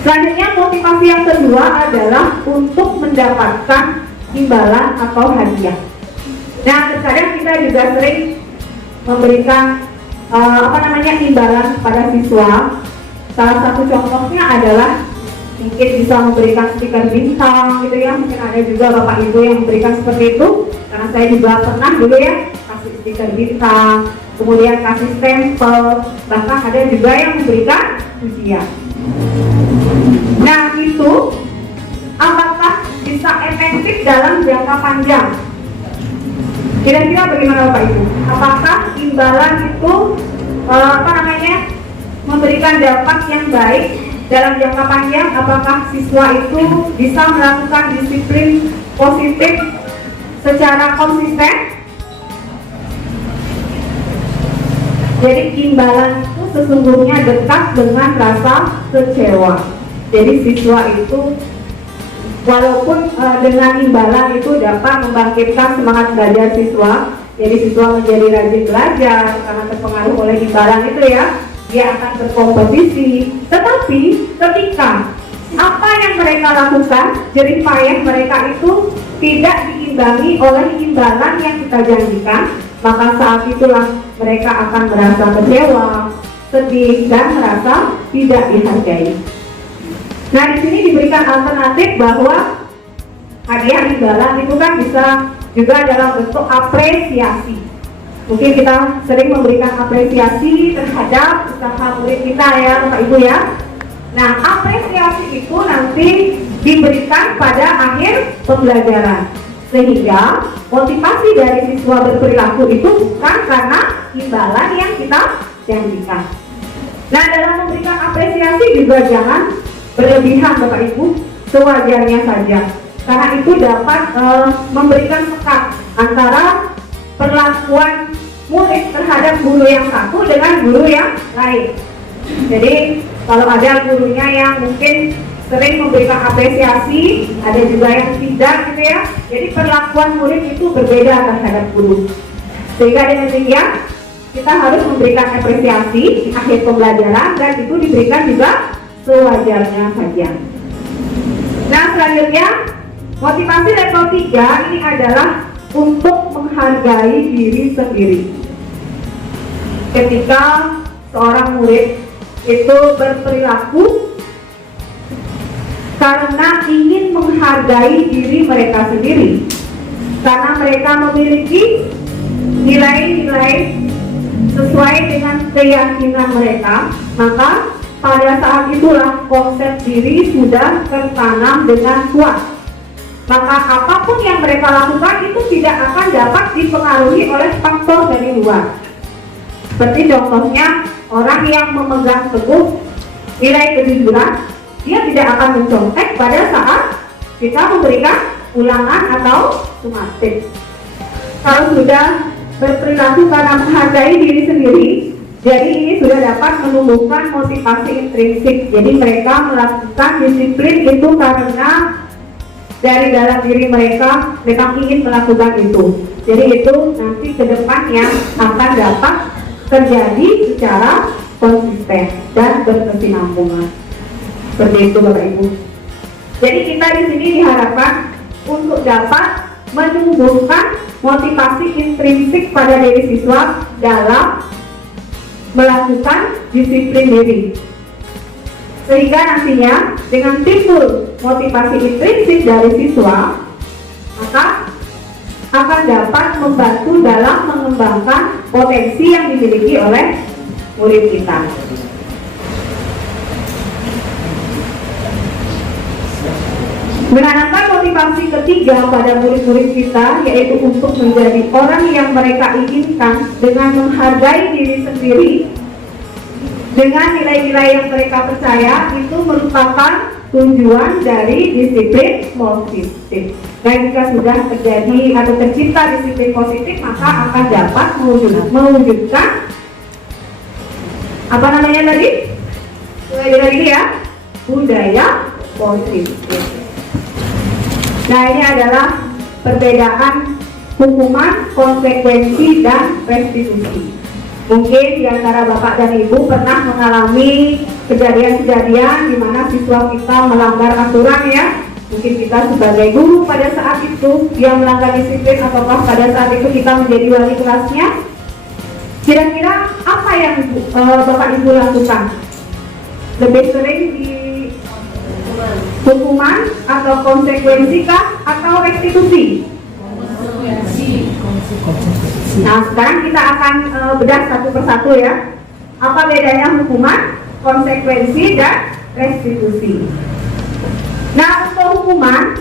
Selanjutnya, motivasi yang kedua adalah untuk mendapatkan imbalan atau hadiah. Nah, terkadang kita juga sering memberikan imbalan pada siswa. Salah satu contohnya adalah mungkin bisa memberikan stiker bintang gitu ya. Mungkin ada juga Bapak Ibu yang memberikan seperti itu, karena saya juga pernah dulu ya kasih stiker bintang, kemudian kasih stempel, bahkan ada juga yang memberikan ujian. Nah, itu apakah bisa efektif dalam jangka panjang? Kira-kira bagaimana Bapak Ibu? Apakah imbalan itu memberikan dampak yang baik dalam jangka panjang? Apakah siswa itu bisa melakukan disiplin positif secara konsisten? Jadi imbalan itu sesungguhnya dekat dengan rasa kecewa. Jadi siswa itu walaupun dengan imbalan itu dapat membangkitkan semangat belajar siswa, jadi siswa menjadi rajin belajar karena terpengaruh oleh imbalan itu ya, dia akan berkompetisi. Tetapi ketika apa yang mereka lakukan, jerih payah mereka itu tidak diimbangi oleh imbalan yang kita janjikan, maka saat itulah mereka akan merasa kecewa, sedih, dan merasa tidak dihargai. Nah, di sini diberikan alternatif bahwa hadiah imbalan itu kan bisa juga dalam bentuk apresiasi. Mungkin kita sering memberikan apresiasi terhadap usaha murid kita ya Bapak Ibu ya. Nah, apresiasi itu nanti diberikan pada akhir pembelajaran, sehingga motivasi dari siswa berperilaku itu bukan karena imbalan yang kita janjikan. Nah, dalam memberikan apresiasi juga jangan berlebihan Bapak Ibu, sewajarnya saja, karena itu dapat memberikan sekat antara perlakuan murid terhadap guru yang satu dengan guru yang lain. Jadi kalau ada gurunya yang mungkin sering memberikan apresiasi, ada juga yang tidak gitu ya. Jadi perlakuan murid itu berbeda terhadap guru, sehingga dengan demikian kita harus memberikan apresiasi di akhir pembelajaran, dan itu diberikan juga sewajarnya saja. Nah, selanjutnya motivasi level 3 ini adalah untuk menghargai diri sendiri. Ketika seorang murid itu berperilaku karena ingin menghargai diri mereka sendiri, karena mereka memiliki nilai-nilai sesuai dengan keyakinan mereka, maka pada saat itulah konsep diri sudah tertanam dengan kuat. Maka apapun yang mereka lakukan itu tidak akan dapat dipengaruhi oleh faktor dari luar. Seperti contohnya orang yang memegang teguh nilai kejujuran, dia tidak akan mencontek pada saat kita memberikan ulangan atau sumatif. Kalau sudah berperilaku karena menghargai diri sendiri, jadi ini sudah dapat menumbuhkan motivasi intrinsik. Jadi mereka melakukan disiplin itu karena dari dalam diri mereka ingin melakukan itu. Jadi itu nanti ke depannya akan dapat terjadi secara konsisten dan berkesinambungan. Seperti itu Bapak Ibu. Jadi kita di sini diharapkan untuk dapat menumbuhkan motivasi intrinsik pada diri siswa dalam melakukan disiplin diri. Sehingga nantinya dengan timbul motivasi intrinsik dari siswa, maka akan dapat membantu dalam mengembangkan potensi yang dimiliki oleh murid kita. Menanamkan motivasi ketiga pada murid-murid kita, yaitu untuk menjadi orang yang mereka inginkan dengan menghargai diri sendiri dengan nilai-nilai yang mereka percaya, itu merupakan tujuan dari disiplin positif. Dan jika sudah terjadi atau tercipta disiplin positif, maka akan dapat mewujudkan apa namanya tadi? Lagi ya, budaya positif. Nah, ini adalah perbedaan hukuman, konsekuensi, dan restitusi. Mungkin di antara Bapak dan Ibu pernah mengalami kejadian-kejadian di mana siswa kita melanggar aturan ya. Mungkin kita sebagai guru pada saat itu dia melanggar disiplin, ataukah pada saat itu kita menjadi wali kelasnya. Kira-kira apa yang Bapak Ibu lakukan? Lebih sering di hukuman atau konsekuensi kah atau restitusi? Nah, sekarang kita akan bedah satu persatu ya. Apa bedanya hukuman, konsekuensi, dan restitusi? Nah, untuk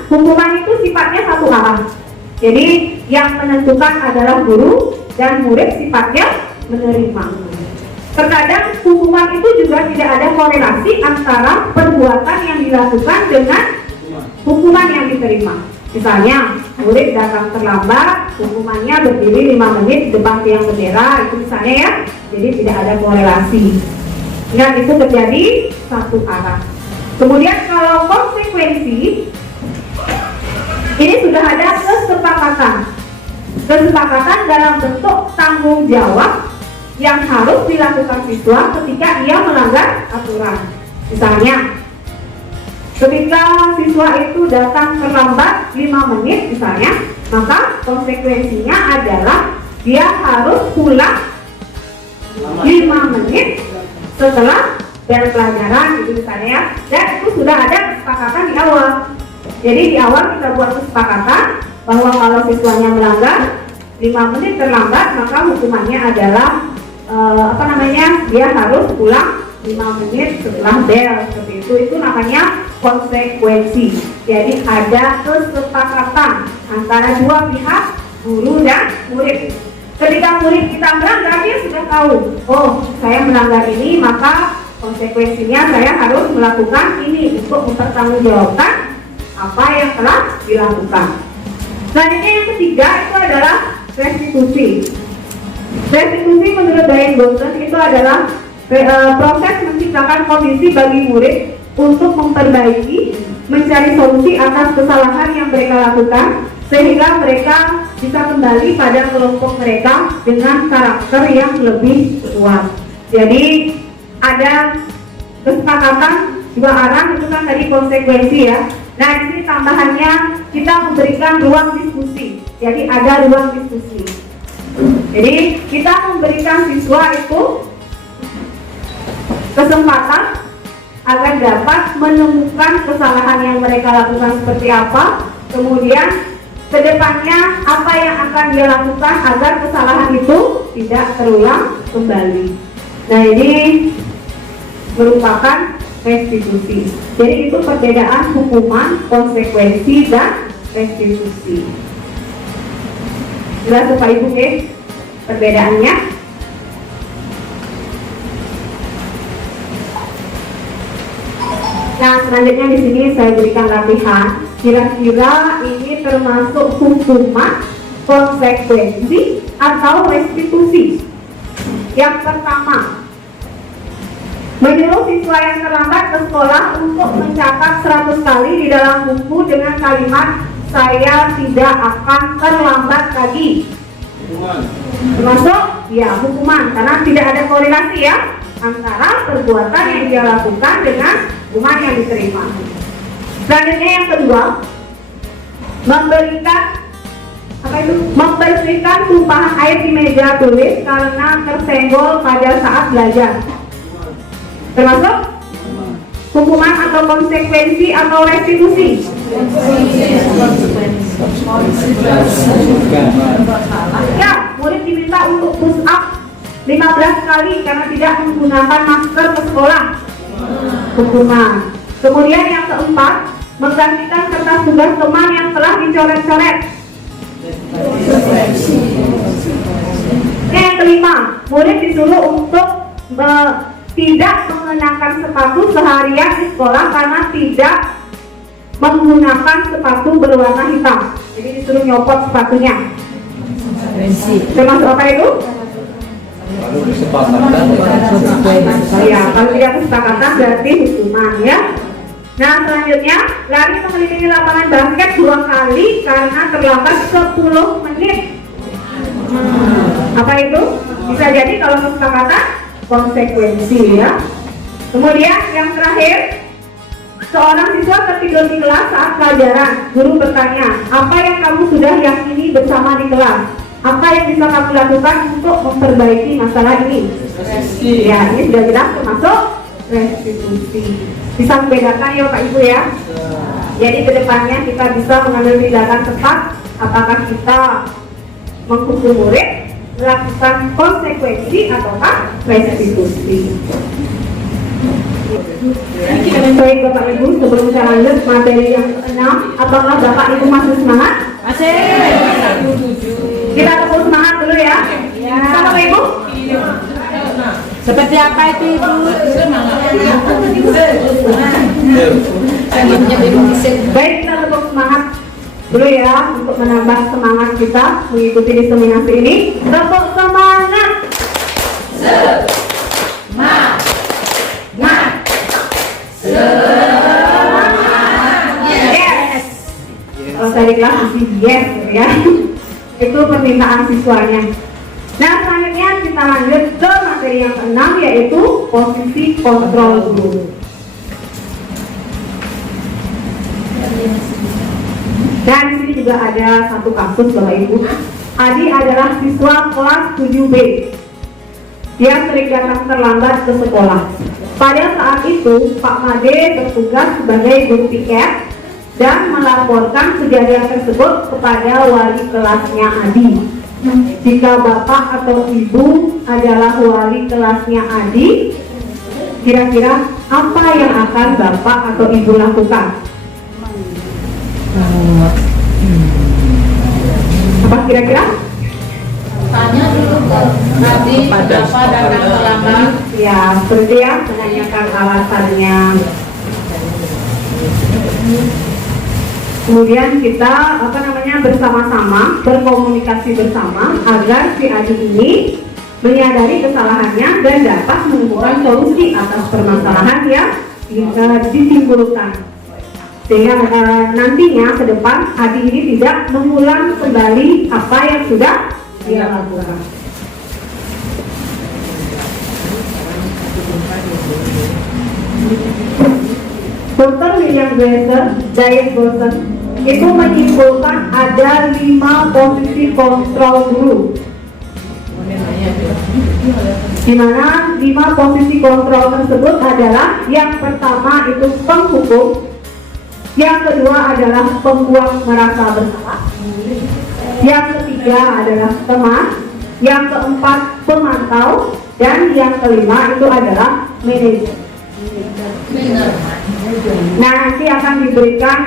hukuman itu sifatnya satu arah. Jadi yang menentukan adalah guru dan murid sifatnya menerima. Terkadang hukuman itu juga tidak ada korelasi antara perbuatan yang dilakukan dengan hukuman yang diterima. Misalnya, murid datang terlambat, hukumannya berdiri 5 menit di depan tiang bendera, itu misalnya ya. Jadi tidak ada korelasi. Dan itu terjadi satu arah. Kemudian kalau konsekuensi, ini sudah ada kesepakatan. Kesepakatan dalam bentuk tanggung jawab yang harus dilakukan siswa ketika ia melanggar aturan. Misalnya, ketika siswa itu datang terlambat 5 menit misalnya, maka konsekuensinya adalah dia harus pulang 5 menit setelah bel pelajaran gitu misalnya ya. Dan itu sudah ada kesepakatan di awal. Jadi di awal kita buat kesepakatan bahwa kalau siswanya melanggar 5 menit terlambat, maka hukumannya adalah dia harus pulang 5 menit setelah bel, seperti itu. Itu namanya konsekuensi. Jadi ada kesepakatan antara dua pihak, guru dan murid. Ketika murid kita melanggar, dia sudah tahu, oh saya melanggar ini, maka konsekuensinya saya harus melakukan ini untuk mempertanggungjawabkan apa yang telah dilakukan. Selanjutnya yang ketiga itu adalah restitusi. Restitusi menurut Diane Boston itu adalah proses menciptakan kondisi bagi murid untuk memperbaiki, mencari solusi atas kesalahan yang mereka lakukan, sehingga mereka bisa kembali pada kelompok mereka dengan karakter yang lebih kuat. Jadi ada kesepakatan dua arah, itu kan tadi konsekuensi ya. Nah, di sini tambahannya kita memberikan ruang diskusi. Jadi ada ruang diskusi. Jadi kita memberikan siswa itu kesempatan agar dapat menemukan kesalahan yang mereka lakukan seperti apa, kemudian kedepannya apa yang akan dia lakukan agar kesalahan itu tidak terulang kembali. Nah, ini merupakan restitusi. Jadi itu perbedaan hukuman, konsekuensi, dan restitusi. Jelas Bapak Ibu perbedaannya? Nah, selanjutnya di sini saya berikan latihan. Kira-kira ini termasuk hukuman, konsekuensi, atau restitusi? Yang pertama, Menyuruh siswa yang terlambat ke sekolah untuk mencatat 100 kali di dalam buku dengan kalimat saya tidak akan terlambat lagi. Termasuk ya hukuman, karena tidak ada korelasi ya antara perbuatan yang dia lakukan dengan hukuman yang diterima. Selanjutnya yang kedua, membersihkan tumpahan air di meja tulis karena tersenggol pada saat belajar. Termasuk hukuman atau konsekuensi atau restitusi. Ya, murid diminta untuk push up 15 kali karena tidak menggunakan masker ke sekolah. Hukuman. Kemudian yang keempat, menggantikan kertas tugas teman yang telah dicoret-coret. Yang kelima, murid disuruh untuk tidak mengenakan sepatu seharian di sekolah karena tidak menggunakan sepatu berwarna hitam. Jadi disuruh nyopot sepatunya. Termasuk apa itu? Ya, kalau tidak kesepakatan berarti hukuman ya. Nah selanjutnya, lari mengelilingi lapangan basket 2 kali karena terlambat 10 menit. Apa itu? Bisa jadi kalau kesepakatan konsekuensi ya. Kemudian yang terakhir, seorang siswa tertidur di kelas saat pelajaran. Guru bertanya, apa yang kamu sudah yakini bersama di kelas? Apa yang bisa kamu lakukan untuk memperbaiki masalah ini? Ya, ini sudah jelas termasuk restitusi. Bisa membedakan ya Pak Ibu ya. Jadi kedepannya kita bisa mengambil tindakan tepat. Apakah kita menghukum murid, melakukan konsekuensi ataukah restitusi. Baik Bapak Ibu, sebelum saya lanjut materi yang ke-6, apakah Bapak Ibu masih semangat? Masih. Kita tepuk semangat dulu ya. Sama Bapak Ibu? Seperti apa itu Ibu? Baik, kita tepuk semangat dulu ya untuk menambah semangat kita mengikuti diseminasi ini. Tepuk semangat. Yes. Kalau saya di kelas masih yes ya. Itu permintaan siswanya. Nah selanjutnya kita lanjut ke materi yang ke-6 yaitu posisi kontrol guru. Dan di sini juga ada satu kasus Bapak Ibu. Adi adalah siswa kelas 7B. Dia sering datang terlambat ke sekolah. Pada saat itu Pak Made bertugas sebagai guru piket dan melaporkan kejadian tersebut kepada wali kelasnya Adi. Jika Bapak atau Ibu adalah wali kelasnya Adi, kira-kira apa yang akan Bapak atau Ibu lakukan? Apa kira-kira? Tanya dulu ke Adi, Bapak datang terlambat. Ya, seperti ya, menanyakan alasannya. Kemudian kita bersama-sama berkomunikasi bersama agar si Adi ini menyadari kesalahannya dan dapat menemukan solusi atas permasalahan yang ditimbulkan. Sehingga nantinya ke depan Adi ini tidak mengulang kembali apa yang sudah dia lakukan. Dr. William Glasser itu menyimpulkan ada 5 posisi kontrol guru, di mana 5 posisi kontrol tersebut adalah yang pertama itu penghukum, yang kedua adalah pembuat merasa bersalah, yang ketiga adalah teman, yang keempat pemantau, dan yang kelima itu adalah manajer. Nah nanti akan diberikan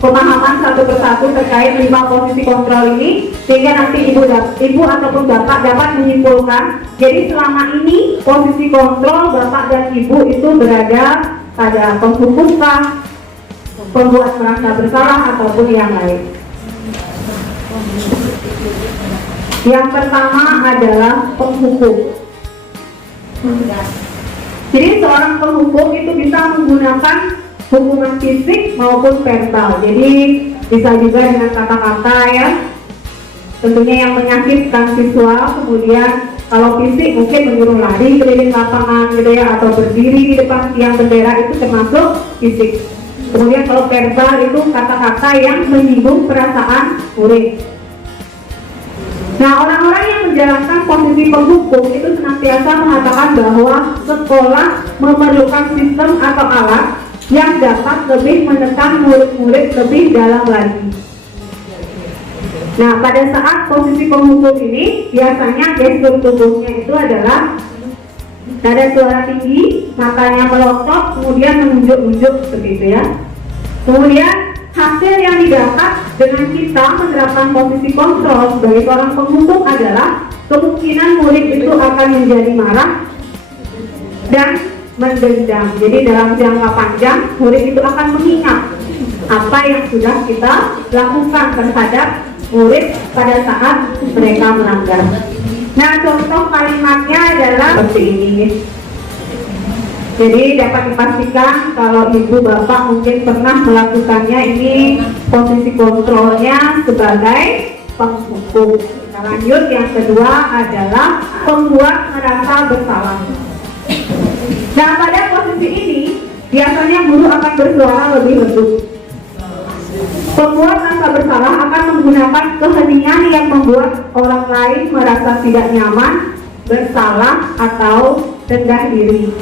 pemahaman satu persatu terkait 5 posisi kontrol ini, sehingga nanti ibu ataupun bapak dapat menyimpulkan. Jadi selama ini posisi kontrol bapak dan ibu itu berada pada penghukumkah, pembuat merasa bersalah ataupun yang lain. Yang pertama adalah penghukum. Jadi seorang penghukum itu bisa menggunakan hukuman fisik maupun verbal. Jadi bisa juga dengan kata-kata ya, tentunya yang menyakitkan siswa. Kemudian kalau fisik mungkin menyuruh lari keliling lapangan gitu ya, atau berdiri di depan tiang bendera, itu termasuk fisik. Kemudian kalau verbal itu kata-kata yang menyinggung perasaan murid. Nah, orang-orang yang menjalankan posisi penghukum itu senantiasa mengatakan bahwa sekolah memerlukan sistem atau alat yang dapat lebih menekan murid-murid lebih dalam lagi. Nah, pada saat posisi penghukum ini, biasanya gestur tubuhnya itu adalah nada suara tinggi, matanya melotot, kemudian menunjuk-nunjuk begitu ya. Kemudian hasil yang didapat dengan kita menerapkan posisi kontrol sebagai seorang penghukum adalah kemungkinan murid itu akan menjadi marah dan mendendam. Jadi dalam jangka panjang murid itu akan mengingat apa yang sudah kita lakukan terhadap murid pada saat mereka melanggar. Nah, contoh kalimatnya adalah seperti ini. Jadi dapat dipastikan kalau ibu bapak mungkin pernah melakukannya. Ini posisi kontrolnya sebagai penghukum. Kita lanjut, yang kedua adalah pembuat merasa bersalah. Nah, pada posisi ini biasanya guru akan bersuara lebih lembut. Pembuat merasa bersalah akan menggunakan keheningan yang membuat orang lain merasa tidak nyaman, bersalah, atau rendah diri.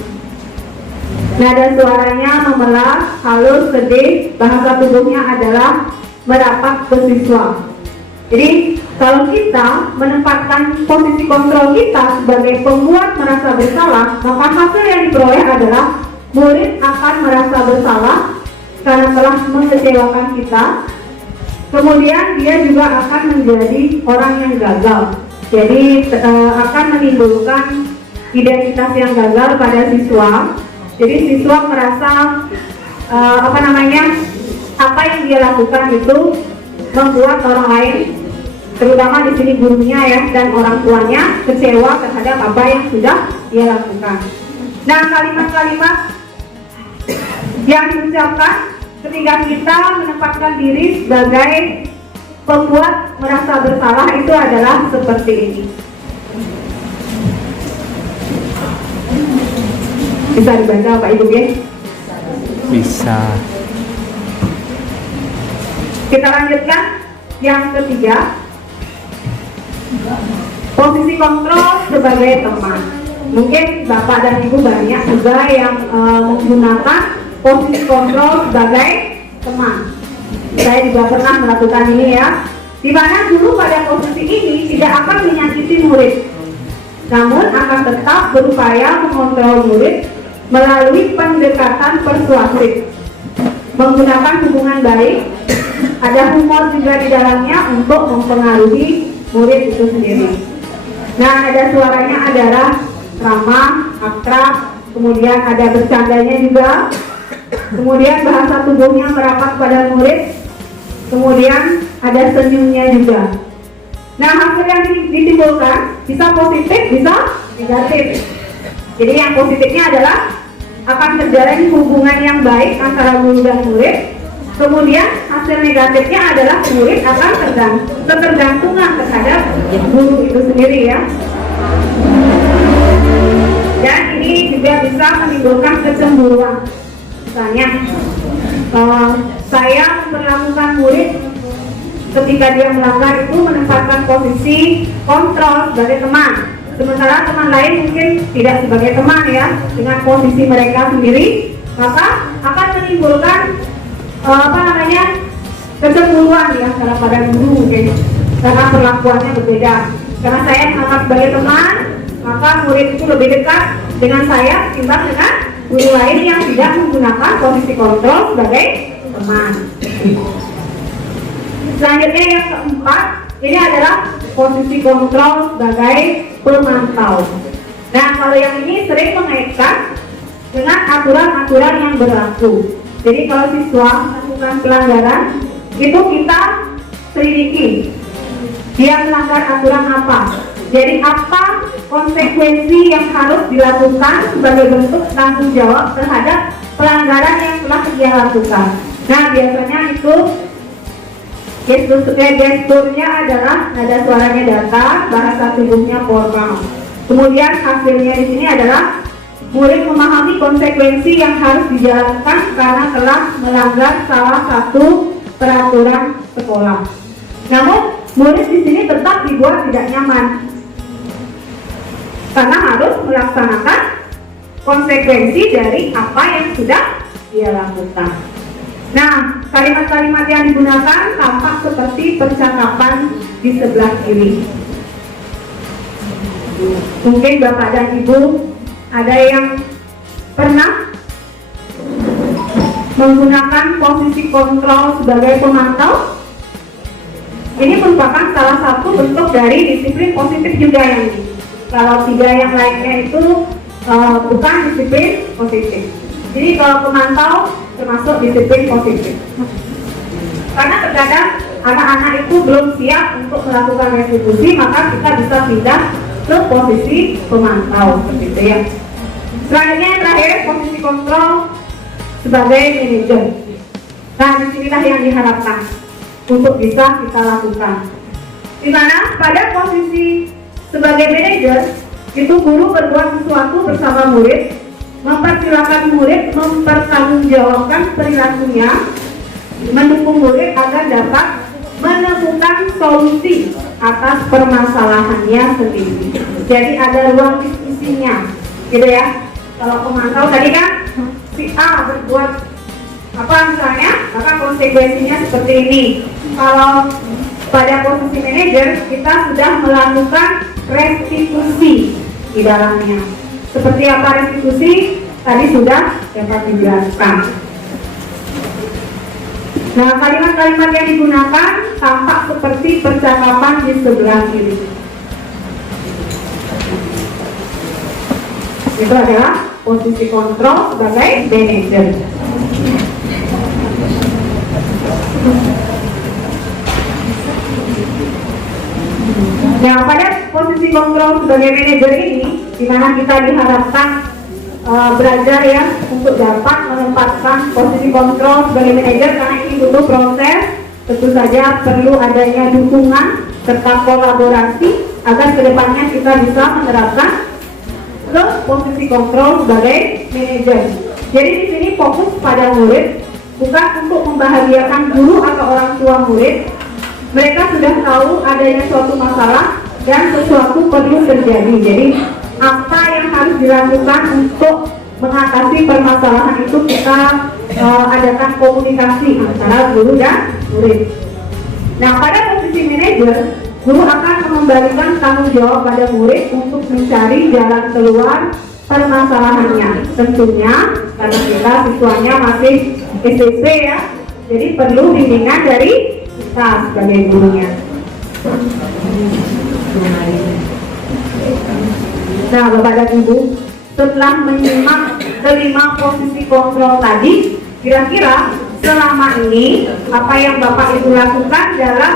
Nada suaranya memelas, halus, sedih, bahasa tubuhnya adalah merapat ke siswa. Jadi kalau kita menempatkan posisi kontrol kita sebagai pembuat merasa bersalah, maka hasil yang diperoleh adalah murid akan merasa bersalah karena telah mengecewakan kita. Kemudian dia juga akan menjadi orang yang gagal. Jadi akan menimbulkan identitas yang gagal pada siswa. Jadi siswa merasa apa yang dia lakukan itu membuat orang lain, terutama di sini gurunya ya dan orang tuanya, kecewa terhadap apa yang sudah dia lakukan. Nah, kalimat-kalimat yang diucapkan ketika kita menempatkan diri sebagai pembuat merasa bersalah itu adalah seperti ini. Bisa dibaca Pak Ibu ya? Bisa. Kita lanjutkan yang ketiga, posisi kontrol sebagai teman. Mungkin Bapak dan Ibu banyak juga yang menggunakan posisi kontrol sebagai teman. Saya juga pernah melakukan ini ya, di mana guru pada posisi ini tidak akan menyakiti murid, namun akan tetap berupaya mengontrol murid melalui pendekatan persuasif, menggunakan hubungan baik, ada humor juga di dalamnya untuk mempengaruhi murid itu sendiri. Nah, ada suaranya adalah ramah, akrab, kemudian ada bercandanya juga, kemudian bahasa tubuhnya merapat pada murid, kemudian ada senyumnya juga. Nah, hasil yang ditimbulkan bisa positif, bisa negatif. Jadi yang positifnya adalah akan terjalin hubungan yang baik antara guru dan murid. Kemudian hasil negatifnya adalah murid akan ketergantungan terhadap guru itu sendiri ya. Dan ini juga bisa menimbulkan kecemburuan. Misalnya saya memperlakukan murid ketika dia melanggar itu menempatkan posisi kontrol sebagai teman, sementara teman lain mungkin tidak sebagai teman ya, dengan posisi mereka sendiri, maka akan menimbulkan kecemburuan di antara para guru mungkin karena perlakuannya berbeda. Karena saya menganggap sebagai teman, maka murid itu lebih dekat dengan saya ketimbang dengan guru lain yang tidak menggunakan posisi kontrol sebagai teman. Selanjutnya yang keempat, ini adalah posisi kontrol sebagai pemantau. Nah, kalau yang ini sering mengaitkan dengan aturan-aturan yang berlaku. Jadi kalau siswa melakukan pelanggaran, itu kita selidiki dia melanggar aturan apa. Jadi apa konsekuensi yang harus dilakukan sebagai bentuk tanggung jawab terhadap pelanggaran yang telah dia lakukan. Nah, biasanya itu gesturnya adalah nada suaranya datar, bahasa tubuhnya formal. Kemudian hasilnya di sini adalah murid memahami konsekuensi yang harus dijalankan karena telah melanggar salah satu peraturan sekolah. Namun, murid di sini tetap dibuat tidak nyaman karena harus melaksanakan konsekuensi dari apa yang sudah dia lakukan. Nah, kalimat-kalimat yang digunakan tampak seperti percakapan di sebelah kiri. Mungkin Bapak dan Ibu ada yang pernah menggunakan posisi kontrol sebagai pemantau. Ini merupakan salah satu bentuk dari disiplin positif juga yang ini. Kalau 3 yang lainnya itu bukan disiplin positif. Jadi kalau pemantau termasuk disiplin positif. Karena terkadang anak-anak itu belum siap untuk melakukan restitusi, maka kita bisa pindah ke posisi pemantau seperti itu ya. Selanjutnya yang terakhir, posisi kontrol sebagai manajer. Nah, disinilah yang diharapkan untuk bisa kita lakukan. Di mana pada posisi sebagai manajer itu guru berbuat sesuatu bersama murid, mempersilakan murid mempertanggungjawabkan perilakunya, mendukung murid agar dapat menemukan solusi atas permasalahannya sendiri. Jadi ada ruang diskusinya, gitu ya. Kalau pemantau tadi kan si A berbuat apa misalnya, maka konsekuensinya seperti ini. Kalau pada posisi manajer kita sudah melakukan restitusi di dalamnya. Seperti apa restitusi? Tadi sudah dapat dijelaskan. Nah, kalimat-kalimat yang digunakan tampak seperti percakapan di sebelah kiri. Itu adalah posisi kontrol sebagai manajer. Nah, pada posisi kontrol sebagai manajer ini, di mana kita diharapkan belajar ya untuk dapat menempatkan posisi kontrol sebagai manajer, karena ini butuh proses. Tentu saja perlu adanya dukungan serta kolaborasi agar kedepannya kita bisa menerapkan ke posisi kontrol sebagai manajer. Jadi di sini fokus pada murid, bukan untuk membahagiakan guru atau orang tua murid. Mereka sudah tahu adanya suatu masalah dan sesuatu perlu terjadi. Jadi apa yang harus dilakukan untuk mengatasi permasalahan itu kita adakan komunikasi antara guru dan murid. Nah, pada posisi manajer, guru akan mengembalikan tanggung jawab pada murid untuk mencari jalan keluar permasalahannya. Tentunya karena kita siswanya masih SMP ya, jadi perlu bimbingan dari kita sebagai gurunya. Nah, Bapak dan Ibu, setelah menyimak kelima posisi kontrol tadi, kira-kira selama ini apa yang Bapak Ibu lakukan dalam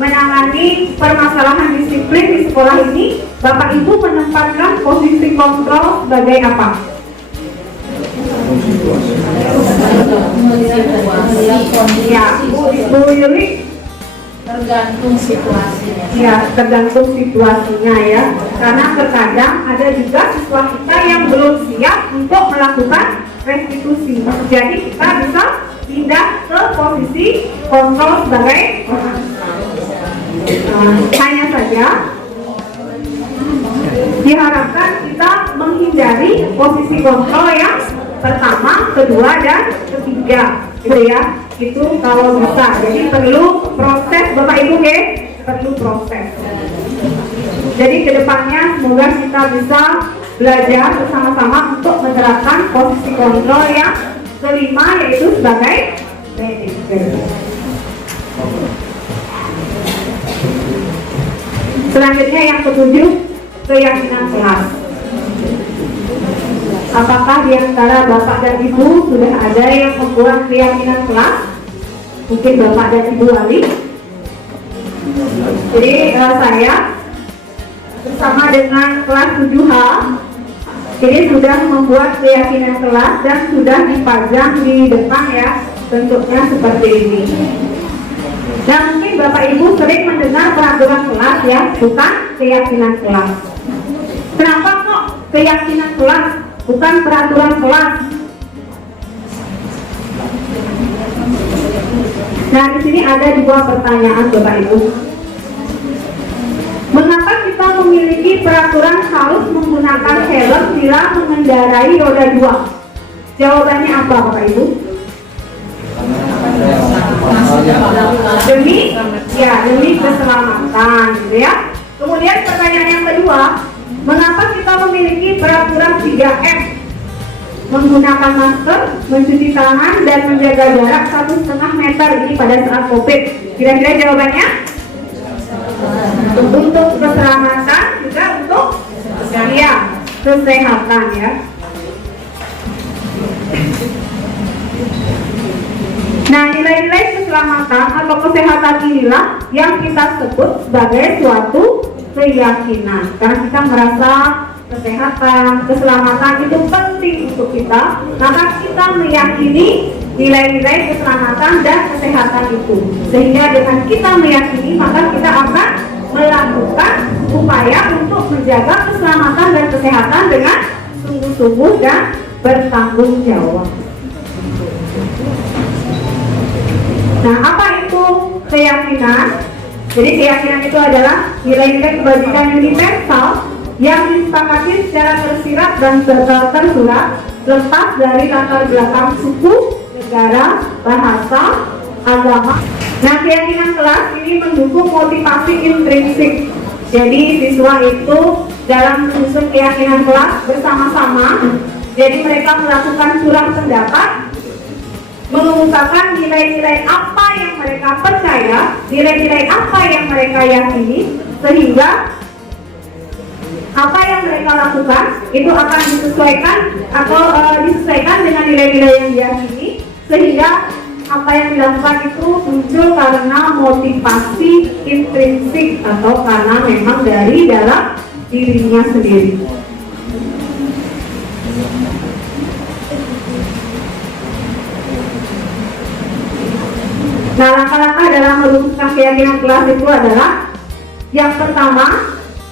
menangani permasalahan disiplin di sekolah ini? Bapak Ibu menempatkan posisi kontrol sebagai apa? Ya, Bu Yuli, tergantung situasinya. ya, tergantung situasinya ya. Karena terkadang ada juga siswa kita yang belum siap untuk melakukan restitusi. Jadi kita bisa pindah ke posisi kontrol sebagai hanya saja diharapkan kita menghindari posisi kontrol yang pertama, kedua, dan ketiga, gitu ya. Itu kalau bisa. Jadi perlu proses, Bapak Ibu, perlu proses. Jadi kedepannya semoga kita bisa belajar bersama-sama untuk menerapkan posisi kontrol yang kelima, yaitu sebagai manajer. Selanjutnya yang ketujuh, keyakinan kelas. Apakah di antara Bapak dan Ibu sudah ada yang membuat keyakinan kelas? Mungkin Bapak dan Ibu wali. Jadi saya bersama dengan kelas 7H ini sudah membuat keyakinan kelas dan sudah dipajang di depan ya, bentuknya seperti ini. Dan mungkin Bapak Ibu sering mendengar peraturan kelas ya, bukan keyakinan kelas. Kenapa kok keyakinan kelas, bukan peraturan kelas? Nah, di sini ada dua pertanyaan Bapak Ibu. Mengapa kita memiliki peraturan harus menggunakan helm bila mengendarai roda 2? Jawabannya apa Bapak Ibu? Demi keselamatan gitu ya. Kemudian pertanyaan yang kedua, mengapa kita memiliki peraturan 3M? Menggunakan masker, mencuci tangan, dan menjaga jarak 1,5 meter ini pada saat COVID. Kira-kira jawabannya? Untuk keselamatan, juga untuk kesehatan ya. Nah, nilai-nilai keselamatan atau kesehatan inilah yang kita sebut sebagai suatu keyakinan. Karena kita merasa kesehatan, keselamatan itu penting untuk kita, maka kita meyakini nilai-nilai keselamatan dan kesehatan itu. Sehingga dengan kita meyakini, maka kita akan melakukan upaya untuk menjaga keselamatan dan kesehatan dengan sungguh-sungguh dan bertanggung jawab. Nah, apa itu keyakinan? Jadi keyakinan itu adalah nilai-nilai kebajikan universal yang disepakati secara tersirat dan tersurat, lepas dari latar belakang suku, negara, bahasa, agama. Nah, keyakinan kelas ini mendukung motivasi intrinsik. Jadi siswa itu dalam menyusun keyakinan kelas bersama-sama. Jadi mereka melakukan surat pendapat, mengungkapkan nilai-nilai apa yang mereka percaya, nilai-nilai apa yang mereka yakini, sehingga apa yang mereka lakukan itu akan disesuaikan atau disesuaikan dengan nilai-nilai yang diyakini, sehingga apa yang dilakukan itu muncul karena motivasi intrinsik atau karena memang dari dalam dirinya sendiri. Nah, langkah-langkah dalam merumuskan keyakinan kelas itu adalah yang pertama,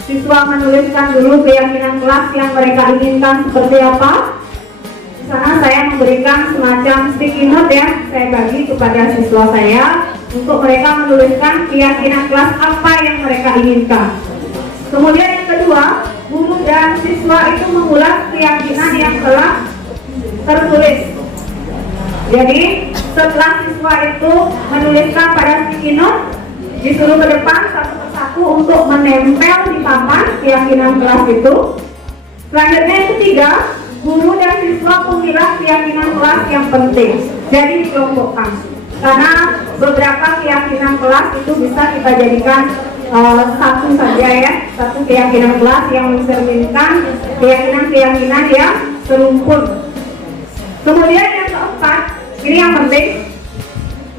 siswa menuliskan dulu keyakinan kelas yang mereka inginkan seperti apa. Di sana saya memberikan semacam sticky note ya, saya bagi kepada siswa saya untuk mereka menuliskan keyakinan kelas apa yang mereka inginkan. Kemudian yang kedua, guru dan siswa itu mengulas keyakinan yang telah tertulis. Jadi setelah siswa itu menuliskan pada sticky note, disuruh ke depan satu persatu untuk menempel di papan keyakinan kelas itu. Selanjutnya yang ketiga, guru dan siswa memilah keyakinan kelas yang penting. Jadi dikelompokkan. Karena beberapa keyakinan kelas itu bisa kita jadikan satu saja ya, satu keyakinan kelas yang mencerminkan keyakinan-keyakinan yang serumpun. Kemudian yang keempat, ini yang penting.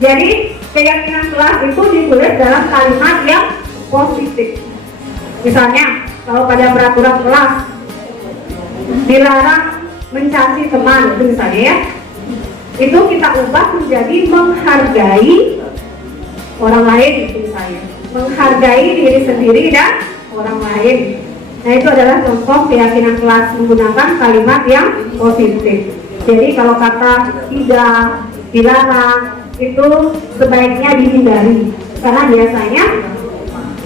Jadi keyakinan kelas itu ditulis dalam kalimat yang positif. Misalnya, kalau pada peraturan kelas dilarang mencaci teman, itu misalnya ya, itu kita ubah menjadi menghargai orang lain, itu misalnya, menghargai diri sendiri dan orang lain. Nah, itu adalah contoh keyakinan kelas menggunakan kalimat yang positif. Jadi kalau kata tidak, dilarang, itu sebaiknya dihindari, karena biasanya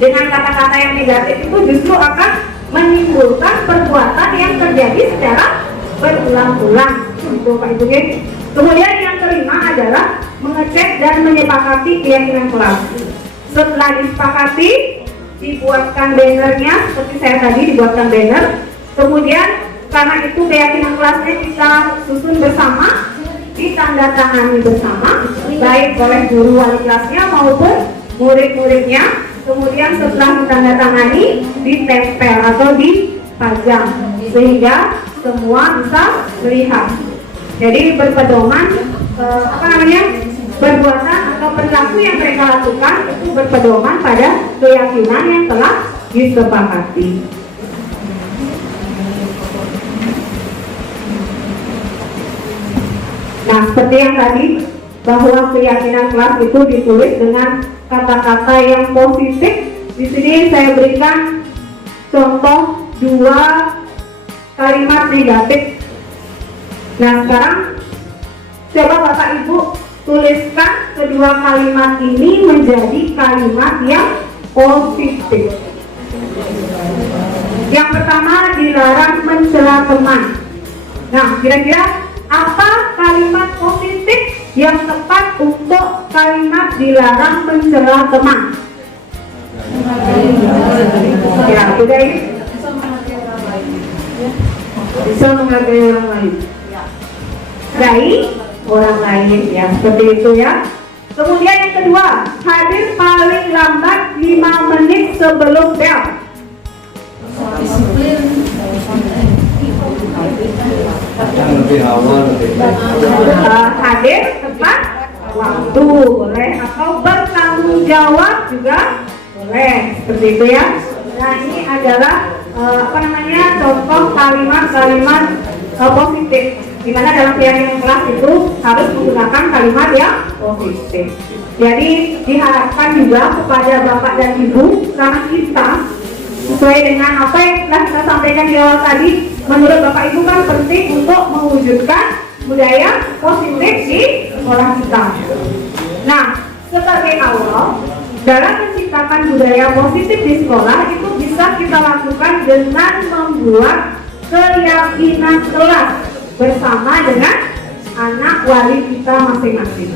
dengan kata-kata yang negatif itu justru akan menimbulkan perbuatan yang terjadi secara berulang-ulang. Itu Pak Ibu. Kemudian yang kelima adalah mengecek dan menyepakati keyakinan kelas. Setelah disepakati, dibuatkan bannernya, seperti saya tadi dibuatkan banner. Kemudian karena itu keyakinan kelasnya kita susun bersama, ditandatangani bersama, baik oleh guru wali kelasnya maupun murid-muridnya. Kemudian setelah ditandatangani, ditempel atau dipajang sehingga semua bisa melihat. Jadi berpedoman perbuatan atau perilaku yang mereka lakukan itu berpedoman pada keyakinan yang telah disepakati. Nah, seperti yang tadi, bahwa keyakinan kelas itu ditulis dengan kata-kata yang positif. Di sini saya berikan contoh 2 kalimat negatif. Nah, sekarang coba Bapak Ibu tuliskan kedua kalimat ini menjadi kalimat yang positif. Yang pertama, dilarang mencela teman. Nah, kira-kira apa kalimat positif yang tepat untuk kalimat dilarang mencela teman? Ya, udah ini. Bisa menghargai orang lain. Baik orang lain, ya, seperti itu ya. Kemudian yang kedua, hadir paling lambat 5 menit sebelum bel. Lebih awal lebih baik. Hadir tepat waktu boleh, atau bertanggung jawab juga boleh, seperti itu ya. Nah, ini adalah contoh kalimat-kalimat positif, di mana dalam keyakinan kelas itu harus menggunakan kalimat yang positif. Jadi diharapkan juga kepada Bapak dan Ibu, karena kita sesuai dengan apa yang telah kita sampaikan di awal tadi, menurut Bapak Ibu kan penting untuk mewujudkan budaya positif di sekolah kita. Nah, sebagai awal dalam menciptakan budaya positif di sekolah itu bisa kita lakukan dengan membuat keyakinan kelas bersama dengan anak wali kita masing-masing.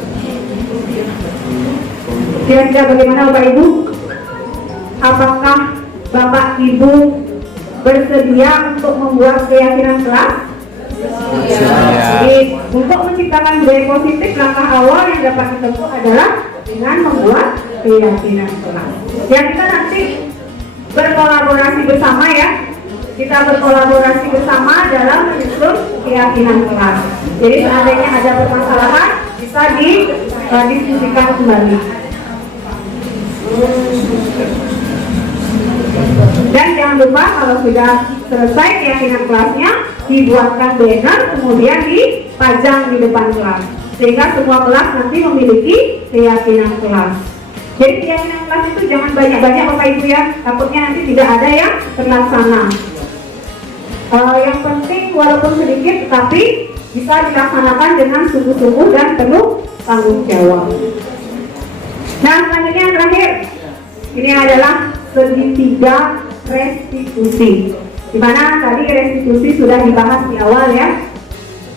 Kira-kira bagaimana Bapak Ibu? Apakah Bapak Ibu bersedia untuk membuat keyakinan kelas? Jadi, untuk menciptakan budaya positif, langkah awal yang dapat ditempuh adalah dengan membuat keyakinan kelas. Ya, kita nanti berkolaborasi bersama ya. Kita berkolaborasi bersama dalam menyusun keyakinan kelas. Jadi seandainya ada permasalahan bisa didiskusikan kembali. Dan jangan lupa kalau sudah selesai keyakinan kelasnya, dibuatkan banner kemudian dipajang di depan kelas, sehingga semua kelas nanti memiliki keyakinan kelas. Jadi keyakinan kelas itu jangan banyak-banyak Bapak Ibu ya, takutnya nanti tidak ada yang terlaksana. Yang penting walaupun sedikit tapi bisa dilaksanakan dengan sungguh-sungguh dan penuh tanggung jawab. Nah, selanjutnya yang terakhir, ini adalah segitiga restitusi. Di mana tadi restitusi sudah dibahas di awal ya.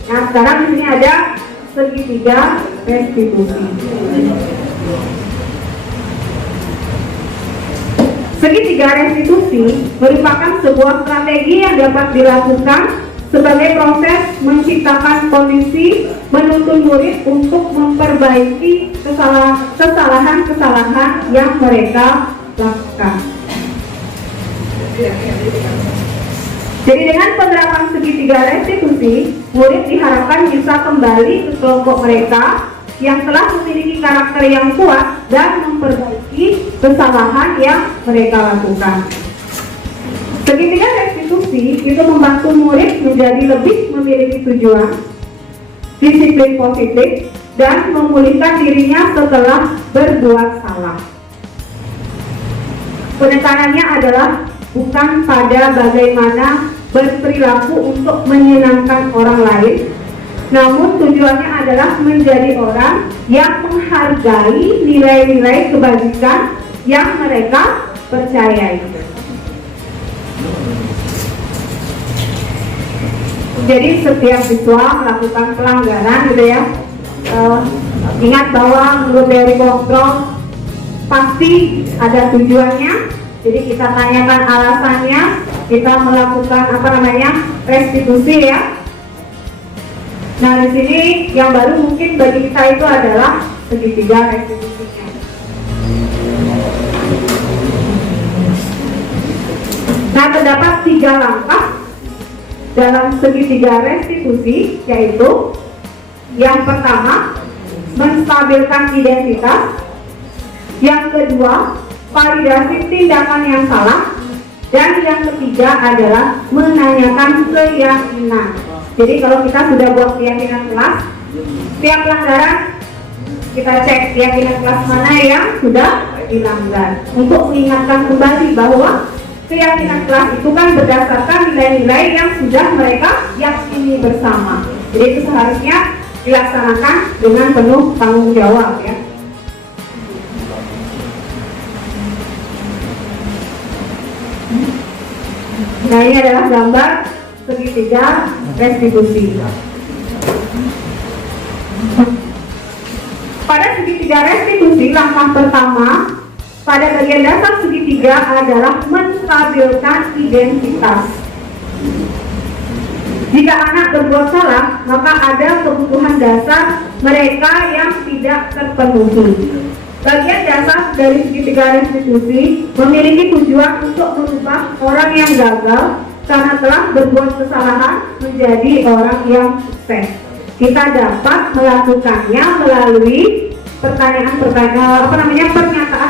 Nah, sekarang di sini ada segitiga restitusi. Segitiga restitusi merupakan sebuah strategi yang dapat dilakukan sebagai proses menciptakan kondisi menuntun murid untuk memperbaiki kesalahan-kesalahan yang mereka lakukan. Jadi dengan penerapan segitiga restitusi, murid diharapkan bisa kembali ke kelompok mereka yang telah memiliki karakter yang kuat dan memperbaiki kesalahan yang mereka lakukan. Segitiga restitusi itu membantu murid menjadi lebih memiliki tujuan, disiplin positif, dan memulihkan dirinya setelah berbuat salah. Penekanannya adalah bukan pada bagaimana berperilaku untuk menyenangkan orang lain, namun tujuannya adalah menjadi orang yang menghargai nilai-nilai kebajikan yang mereka percayai. Jadi setiap siswa melakukan pelanggaran gitu ya, ingat bahwa menurut teori kontrol pasti ada tujuannya. Jadi kita tanyakan alasannya, kita melakukan restitusi ya. Nah, di sini yang baru mungkin bagi kita itu adalah segitiga restitusinya. Nah, terdapat 3 langkah dalam segitiga restitusi, yaitu yang pertama, menstabilkan identitas. Yang kedua, validasi tindakan yang salah. Dan yang ketiga adalah menanyakan keyakinan. Jadi kalau kita sudah buat keyakinan kelas, setiap pelanggaran kita cek keyakinan kelas mana yang sudah dilanggar, untuk mengingatkan kembali bahwa keyakinan kelas itu kan berdasarkan nilai-nilai yang sudah mereka yakini bersama. Jadi itu seharusnya dilaksanakan dengan penuh tanggung jawab ya. Nah, ini adalah gambar segitiga restitusi. Pada segitiga restitusi, langkah pertama pada bagian dasar segitiga adalah menstabilkan identitas. Jika anak berbuat salah, maka ada kebutuhan dasar mereka yang tidak terpenuhi. Bagian dasar dari segitiga restitusi memiliki tujuan untuk merubah orang yang gagal karena telah berbuat kesalahan menjadi orang yang sukses. Kita dapat melakukannya melalui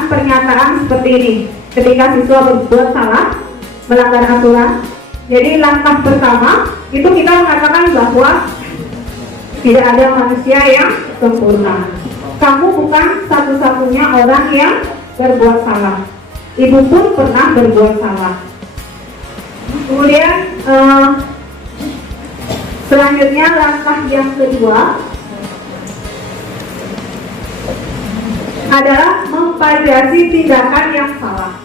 pernyataan seperti ini. Ketika siswa berbuat salah, melanggar aturan, jadi langkah pertama itu kita mengatakan bahwa tidak ada manusia yang sempurna. Kamu bukan satu-satunya orang yang berbuat salah. Ibu pun pernah berbuat salah. Kemudian selanjutnya langkah yang kedua adalah memvalidasi tindakan yang salah.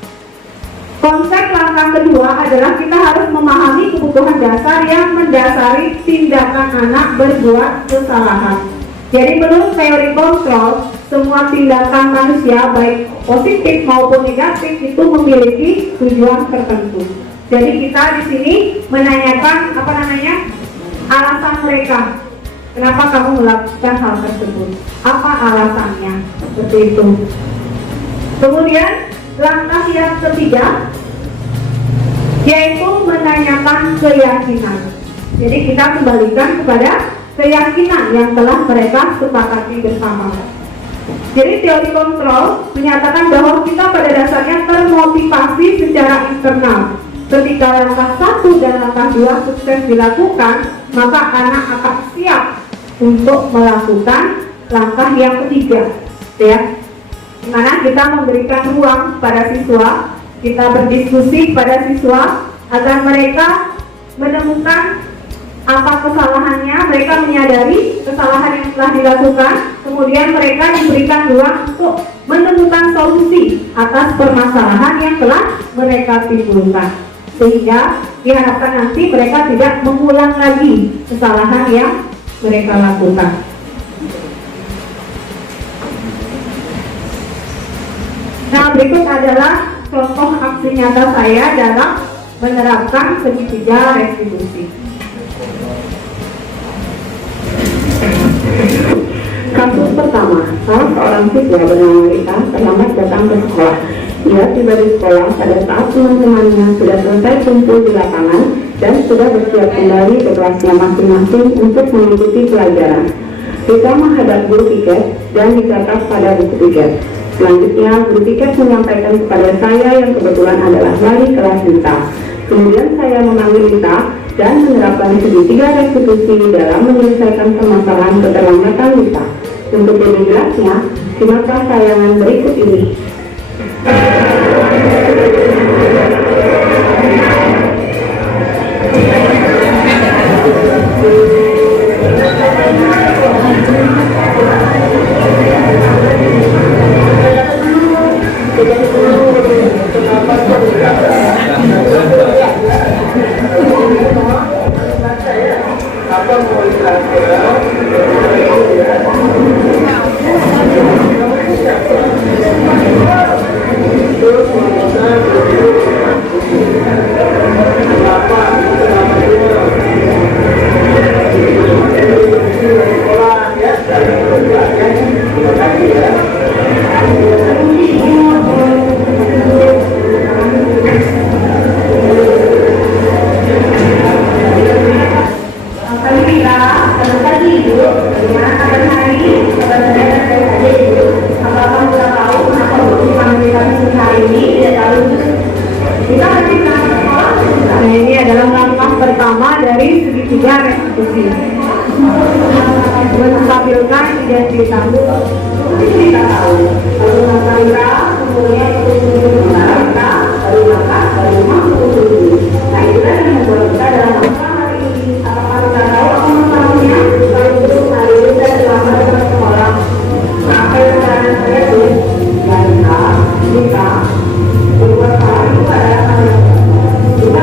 Konsep langkah kedua adalah kita harus memahami kebutuhan dasar yang mendasari tindakan anak berbuat kesalahan. Jadi menurut teori kontrol, semua tindakan manusia baik positif maupun negatif itu memiliki tujuan tertentu. Jadi kita di sini menanyakan alasan mereka. Kenapa kamu melakukan hal tersebut? Apa alasannya? Seperti itu. Kemudian langkah yang ketiga yaitu menanyakan keyakinan. Jadi kita kembalikan kepada keyakinan yang telah mereka sepakati bersama. Jadi teori kontrol menyatakan bahwa kita pada dasarnya termotivasi secara internal. Ketika langkah 1 dan langkah 2 sukses dilakukan, maka anak akan siap untuk melakukan langkah yang ketiga, ya. Dimana kita memberikan ruang pada siswa, kita berdiskusi pada siswa agar mereka menemukan apa kesalahannya, mereka menyadari kesalahan yang telah dilakukan, kemudian mereka diberikan ruang untuk menemukan solusi atas permasalahan yang telah mereka timbulkan, sehingga diharapkan nanti mereka tidak mengulang lagi kesalahan yang mereka lakukan. Nah, berikut adalah contoh aksi nyata saya dalam menerapkan segitiga restitusi. Kasus pertama, salah seorang siswa bernama Rita terlambat datang ke sekolah. Dia tiba di sekolah pada saat teman-temannya sudah selesai kumpul di lapangan dan sudah bersiap kembali ke kelasnya masing-masing untuk mengikuti pelajaran. Rita menghadap guru piket dan dicatat pada buku piket. Selanjutnya, guru piket menyampaikan kepada saya yang kebetulan adalah wali kelas Rita. Kemudian saya memanggil Rita dan menerapkan segitiga restitusi dalam menyelesaikan permasalahan keterlambatan Rita. Untuk lebih jelasnya, simaklah tayangan berikut ini. Bagaimana kabar hari? Kabar saya baik saja, Ibu. Apa-apa yang pertama dari segitiga restitusi, menstabilkan identitas kita tahu kita kemudian kita baru makan baru mampu. Nah itu kan yang membuat kita dalam masa hari ini apakah kita tahu pengetahuannya kalau itu hari ini saya selama dengan sekolah sampai sekarang saya tuh kita berbuat salah itu adalah hal yang kita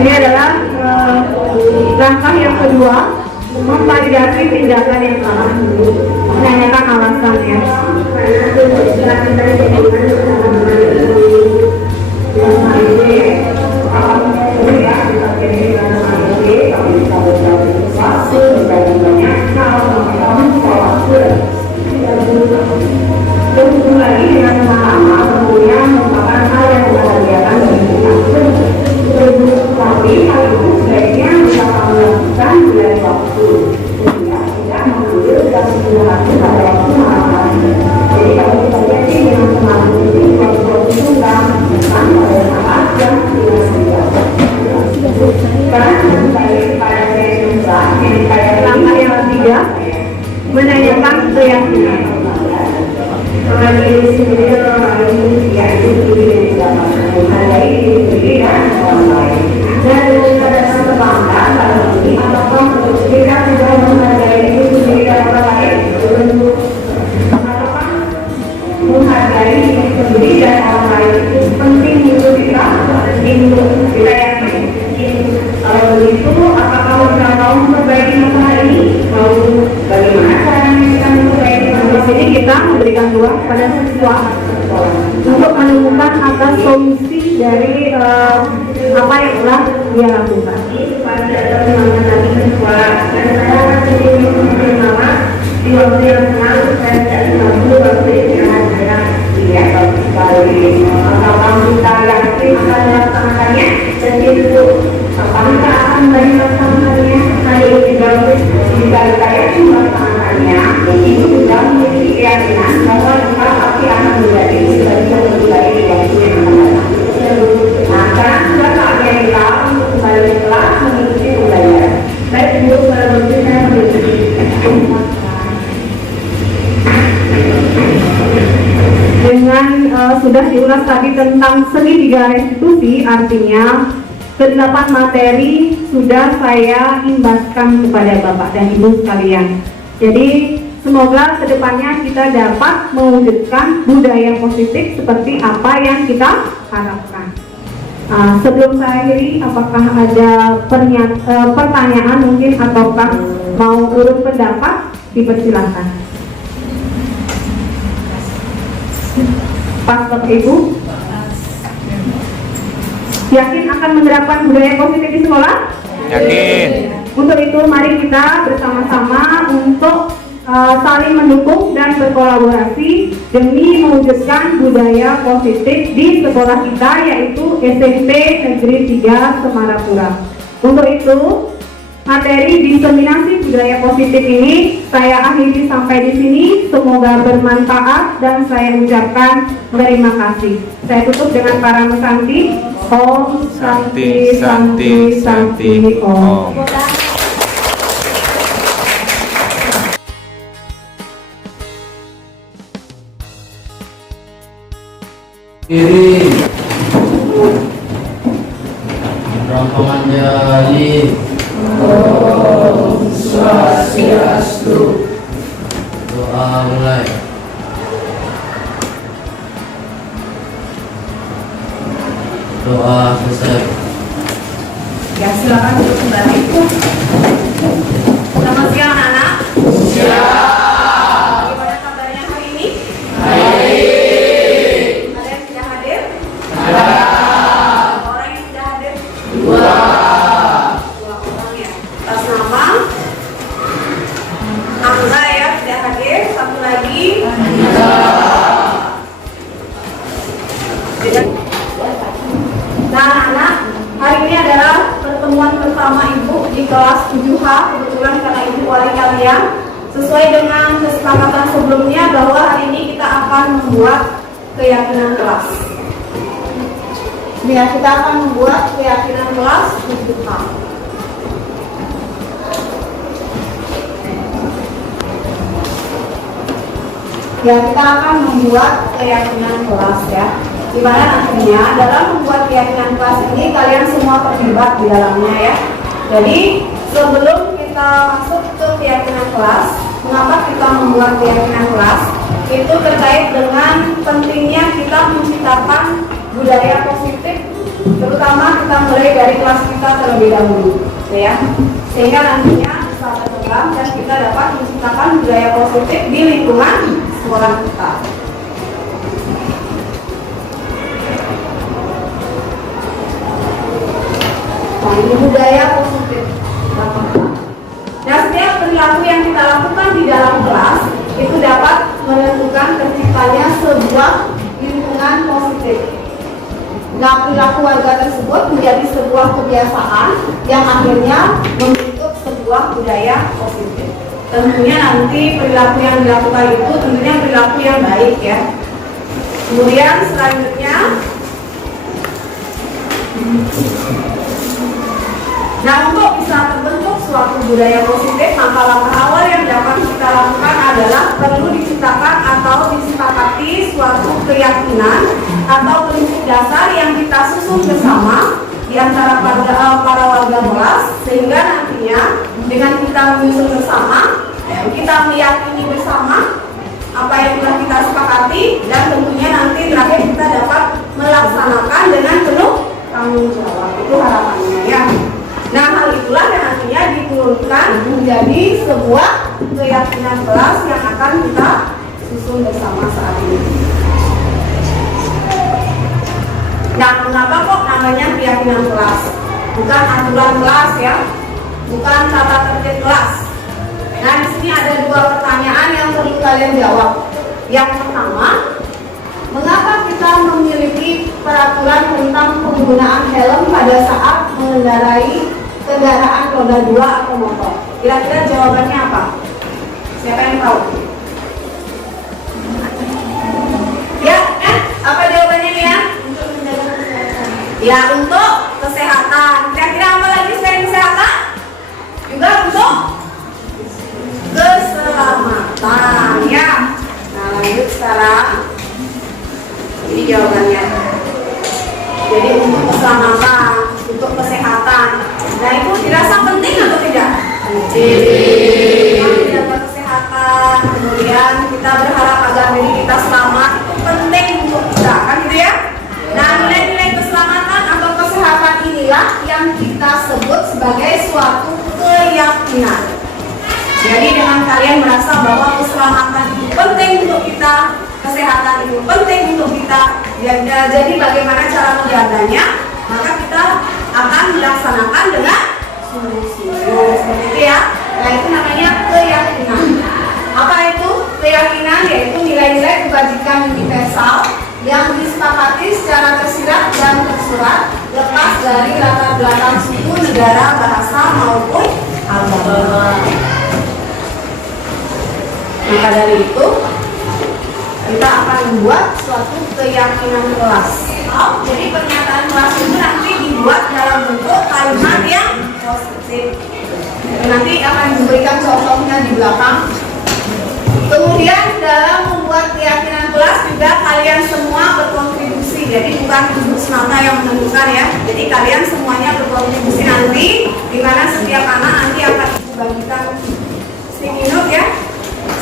ini adalah langkah yang kedua, mempelajari tindakan yang salah, menanyakan alasannya. Tentu lagi dengan sama kemudian merupakan hal yang membahagiakan bagi kita. Tapi hal itu sebaiknya bisa kamu lakukan dari waktu, sehingga tidak mengambil dan menggunakan pada waktu malam hari. Jadi kalau kita jadi dengan semangat itu waktu itu kan pada saat yang tidak siap. Sekarang kembali pada langkah yang ketiga, menanyakan keyakinan. Orang ini sendiri orang ini yaitu diri dalam menghargai diri sendiri dan orang lain. Dan dengan dasar kebanggaan pada ini apakah kita sudah menghargai diri sendiri dan orang lain? Apakah menghargai diri sendiri dan orang lain itu penting untuk kita? Kita yakin. Kalau begitu, apakah kita mau memperbaiki masalah ini? Mau bagaimana caranya kita memperbaiki? Di sini kita memberikan ruang pada siswa untuk menemukan atas solusi dari apa yang telah dia lakukan. Pada teman-teman tadi siswa dan saya akan sendiri bersama di waktu yang lalu saya tidak mampu waktu istirahat saya tidak bagus sekali. Kalau kita yakin akan melaksanakannya dan itu apakah kita akan melaksanakannya hari ini bagus jika kita yakin melaksanakannya itu sudah memiliki keyakinan bahwa kita pasti akan menjadi sebagian lebih baik di waktu yang akan datang. Nah, sekarang sudah saatnya kita untuk kembali ke kelas mengikuti pembelajaran. Baik, Bu, selanjutnya saya mengikuti. Dengan sudah diulas tadi tentang segitiga restitusi, artinya ke-8 materi sudah saya imbaskan kepada Bapak dan Ibu sekalian. Jadi semoga kedepannya kita dapat mewujudkan budaya positif seperti apa yang kita harapkan. Sebelum saya akhiri, apakah ada pertanyaan mungkin ataukah mau urut pendapat? Dipersilakan. Pak Bapak Ibu, yakin akan menerapkan budaya positif di sekolah? Yakin. Untuk itu mari kita bersama-sama untuk saling mendukung dan berkolaborasi demi mewujudkan budaya positif di sekolah kita, yaitu SMP Negeri 3 Semarapura. Untuk itu materi diseminasi budaya positif ini saya akhiri sampai di sini. Semoga bermanfaat dan saya ucapkan terima kasih. Saya tutup dengan para mesanti. Om Santi Santi Santi Om. Kiri rombongan jali Om Swastiastu. Doa mulai. Doa selesai. Ya, silakan duduk kembali. Selamat siang anak-anak. Siang. Gimana kabarnya hari ini? Baik. Ada yang sudah hadir? Ada. Orang yang sudah hadir? 2. kelas 7H, kebetulan karena ibu wali kalian, sesuai dengan kesepakatan sebelumnya bahwa hari ini kita akan membuat keyakinan kelas. Ya, kita akan membuat keyakinan kelas 7H. Ya, kita akan membuat keyakinan kelas ya. Dimana nantinya dalam membuat keyakinan kelas ini kalian semua terlibat di dalamnya ya. Jadi sebelum kita masuk ke keyakinan kelas, mengapa kita membuat keyakinan kelas? Itu terkait dengan pentingnya kita menciptakan budaya positif, terutama kita mulai dari kelas kita terlebih dahulu, ya. Sehingga nantinya bisa berkembang dan kita dapat menciptakan budaya positif di lingkungan sekolah kita. Nah, ini budaya positif. Nah, setiap perilaku yang kita lakukan di dalam kelas itu dapat menentukan terciptanya sebuah lingkungan positif. Nah, perilaku warga tersebut menjadi sebuah kebiasaan yang akhirnya membentuk sebuah budaya positif. Tentunya nanti perilaku yang dilakukan itu tentunya perilaku yang baik ya. Kemudian selanjutnya, nah, untuk bisa terbentuk suatu budaya positif, maka langkah awal yang dapat kita lakukan adalah perlu diciptakan atau disepakati suatu keyakinan atau prinsip dasar yang kita susun bersama di antara para warga kelas, sehingga nantinya dengan kita menyusun bersama, kita meyakini bersama apa yang telah kita sepakati, dan tentunya nanti terakhir kita dapat melaksanakan dengan penuh tanggung jawab. Itu harapannya ya. Nah, hal itulah yang nantinya diturunkan menjadi sebuah keyakinan kelas yang akan kita susun bersama saat ini. Nah, mengapa kok namanya keyakinan kelas? Bukan aturan kelas ya, bukan tata tertib kelas. Nah, di sini ada dua pertanyaan yang perlu kalian jawab. Yang pertama, mengapa kita memiliki peraturan tentang penggunaan helm pada saat mengendarai kendaraan roda 2 atau motor? Kira-kira jawabannya apa? Siapa yang tahu? Ya, apa jawabannya ya? Ya, untuk kesehatan. Kira-kira apa lagi selain kesehatan? Juga untuk keselamatan ya. Nah, lanjut sekarang. Ini jawabannya. Jadi untuk keselamatan, untuk kesehatan. Nah, itu dirasa penting atau tidak? Penting. Menjaga kesehatan, kemudian kita berharap agar diri kita selamat, itu penting untuk kita, kan gitu ya? Nah, nilai-nilai keselamatan atau kesehatan inilah yang kita sebut sebagai suatu keyakinan. Jadi dengan kalian merasa bahwa keselamatan itu penting untuk kita, kesehatan itu penting untuk kita, jadi bagaimana cara menjaganya, maka kita akan melaksanakan dengan sungguh-sungguh, seperti itu ya. Nah, itu namanya keyakinan. Apa itu keyakinan? Yaitu nilai-nilai kebajikan universal yang disepakati secara tersirat dan tersurat, lepas dari latar belakang suku, negara, bahasa maupun agama. Maka dari itu kita akan membuat suatu keyakinan kelas. Jadi pernyataan kelas itu nanti dibuat dalam bentuk kalimat yang positif. Nanti akan diberikan contohnya di belakang. Kemudian dalam membuat keyakinan kelas juga kalian semua berkontribusi. Jadi bukan ibu semata yang menentukan ya. Jadi kalian semuanya berkontribusi nanti, di mana setiap anak nanti akan dibagikan sticky note ya.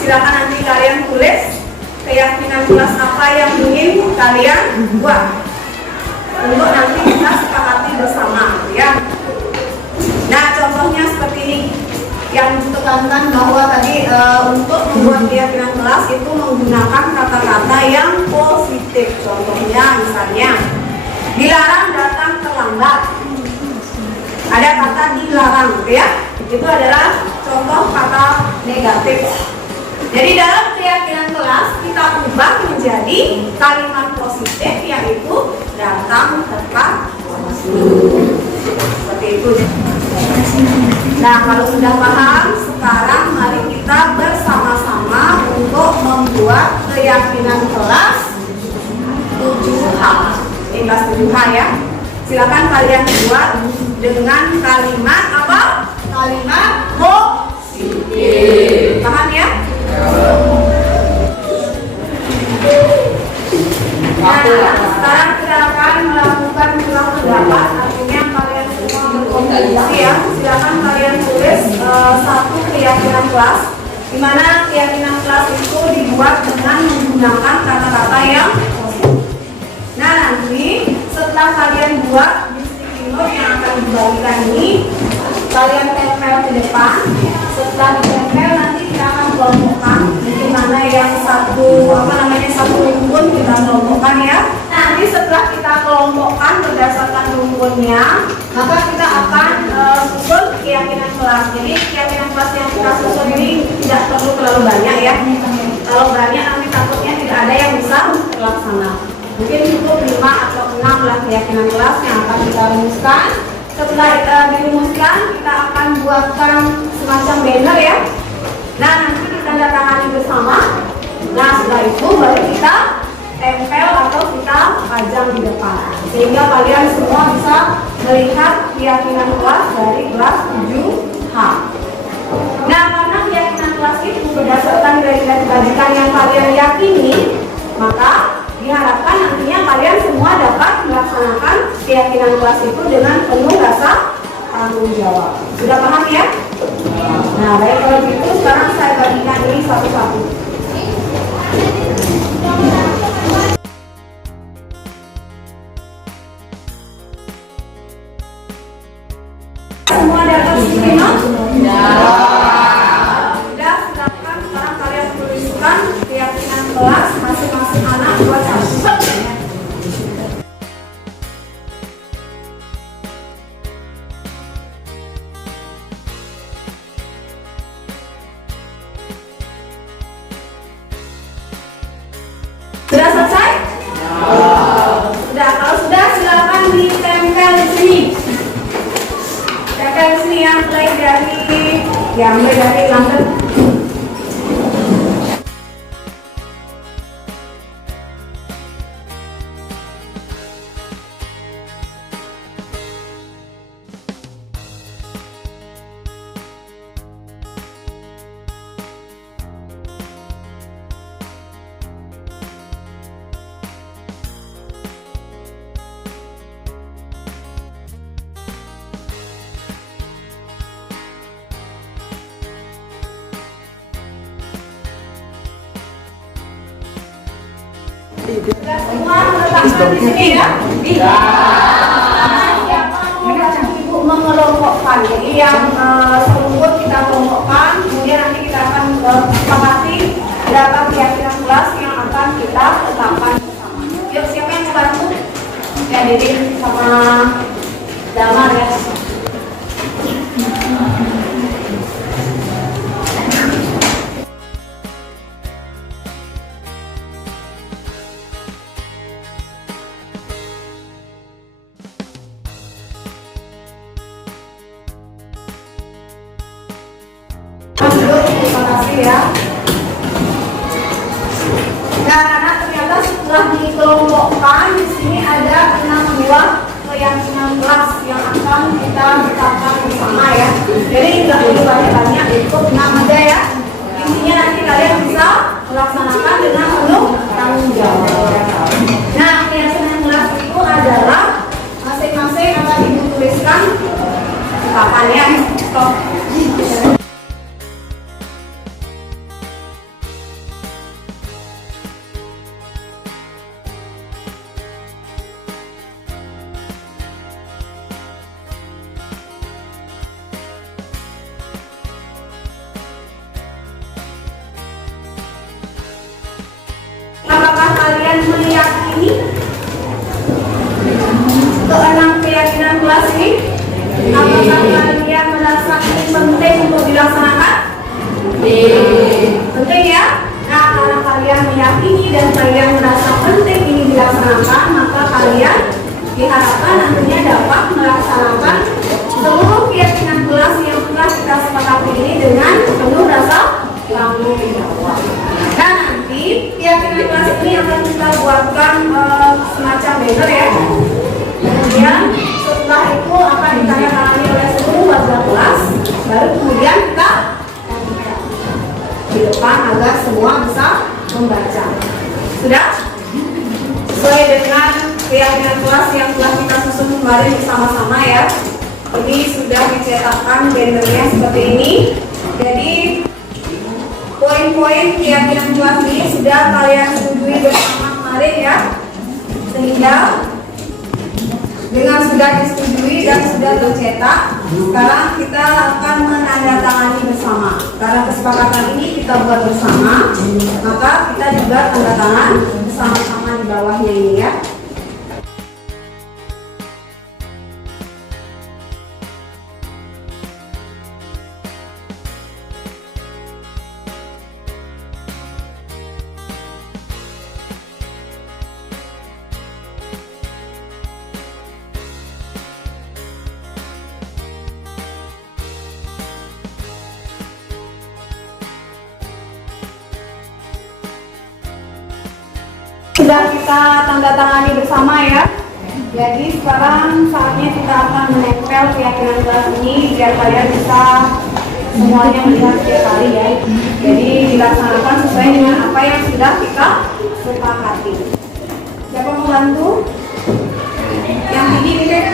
Silakan nanti kalian tulis keyakinan kelas apa yang ingin kalian buat untuk nanti kita sepakati bersama ya. Nah, contohnya seperti ini yang ditekankan bahwa tadi untuk membuat keyakinan kelas itu menggunakan kata-kata yang positif. Contohnya misalnya dilarang datang terlambat. Ada kata dilarang ya. Itu adalah contoh kata negatif. Jadi dalam keyakinan kelas kita ubah menjadi kalimat positif, yaitu datang tepat waktu. Seperti itu. Nah, kalau sudah paham, sekarang mari kita bersama-sama untuk membuat keyakinan kelas 7H. Ini kelas 7H ya. Silakan kalian buat dengan kalimat apa? Kalimat positif. Paham ya? Nah, sekarang kita akan melakukan ulang pendapat. Artinya kalian semua berkomunikasi ya. Silakan kalian tulis satu keyakinan kelas, di mana keyakinan kelas itu dibuat dengan menggunakan kata-kata yang positif. Nah, nanti setelah kalian buat di sticky note yang akan dibagikan ini, kalian tempel di depan. Setelah ditempel nanti kita akan kelompokkan di mana yang satu rumpun kita kelompokkan ya. Nanti setelah kita kelompokkan berdasarkan rumpunnya, maka kita akan susun keyakinan kelas. Jadi keyakinan kelas yang kita susun ini tidak perlu terlalu banyak ya. Kalau banyak nanti takutnya tidak ada yang bisa terlaksana. Mungkin cukup 5 atau 6 lah keyakinan kelas yang akan kita rumuskan. Setelah dirumuskan, kita akan buatkan semacam banner ya. Nah, nanti kita tanda tangani bersama. Nah, setelah itu baru kita tempel atau kita pajang di depan, sehingga kalian semua bisa melihat keyakinan kelas dari kelas 7H. Nah, karena keyakinan kelas itu berdasarkan nilai-nilai kebajikan yang kalian yakini, maka diharapkan nantinya kalian semua dapat melaksanakan keyakinan kelas itu dengan penuh rasa tanggung jawab. Sudah paham ya? Nah, baik, kalau gitu sekarang saya bagikan ini satu-satu. Semua dapat sticky note? Sudah, silakan sekarang kalian tuliskan keyakinan kelas masing-masing anak buat satu. Sudah selesai? Sudah, kalau sudah silakan ditempel di sini. Tempel di sini ya, mulai dari London. Sudah semua meletakkan di sini ya? Iya. Siapa mau ibu mengelompokkan? Jadi yang serumpun kita kelompokkan, kemudian nanti kita akan sepakati berapa keyakinan kelas yang akan kita tetapkan bersama. Yuk, siapa yang mau bantu? Ya, Diri sama Damar ya. Terima kasih ya. Nah, karena ternyata setelah dikelompokkan di sini ada 6 buah keyakinan kelas yang akan kita tetapkan bersama ya. Jadi nggak perlu banyak-banyak, cukup 6 aja ya. Intinya nanti kalian bisa melaksanakan dengan penuh tanggung jawab. Nah, keyakinan kelas itu adalah masing-masing akan ibu tuliskan kapannya. Stop. Apakah kalian meyakini keenam keyakinan kelas ini? Apakah kalian merasa ini penting untuk dilaksanakan? Penting ya? Nah, karena kalian meyakini dan kalian merasa penting ini dilaksanakan, maka kalian diharapkan nantinya dapat melaksanakan seluruh keyakinan kelas yang telah akan kita buatkan semacam banner ya. Kemudian setelah itu akan ditandatangani oleh seluruh warga kelas. Baru kemudian kita di depan agar semua bisa membaca. Sudah? Sesuai dengan keyakinan kelas yang telah kita susun kemarin bersama-sama ya. Ini sudah dicetakkan bannernya seperti ini. Jadi poin-poin keyakinan kelas ini sudah kalian setujui bersama kemarin ya. Sehingga dengan sudah disetujui dan sudah tercetak, sekarang kita akan menandatangani bersama. Karena kesepakatan ini kita buat bersama, maka kita juga tanda tangan bersama-sama di bawahnya ini ya. Sudah kita tanda tangani bersama ya. Jadi sekarang saatnya kita akan menempel keyakinan kelas ini biar kalian bisa semuanya melihat setiap hari ya. Jadi dilaksanakan sesuai dengan apa yang sudah kita sepakati. Siapa mau bantu? Yang ini nih.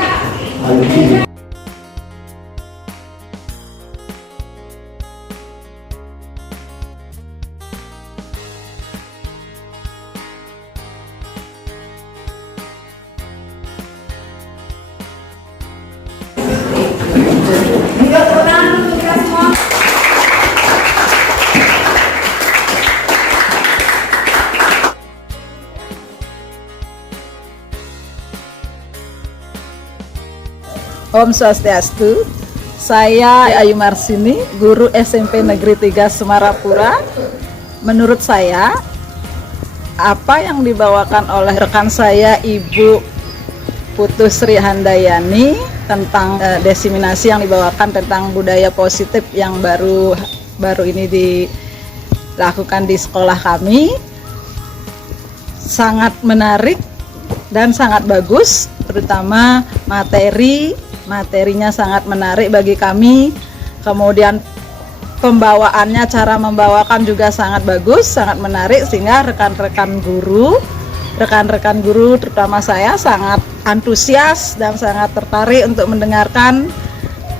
Om Swastiastu, saya Ayu Marsini, guru SMP Negeri 3 Semarapura. Menurut saya, apa yang dibawakan oleh rekan saya Ibu Putu Sri Handayani tentang diseminasi yang dibawakan tentang budaya positif yang baru ini dilakukan di sekolah kami sangat menarik dan sangat bagus, terutama materinya sangat menarik bagi kami. Kemudian pembawaannya, cara membawakan juga sangat bagus, sangat menarik, sehingga rekan-rekan guru terutama saya sangat antusias dan sangat tertarik untuk mendengarkan.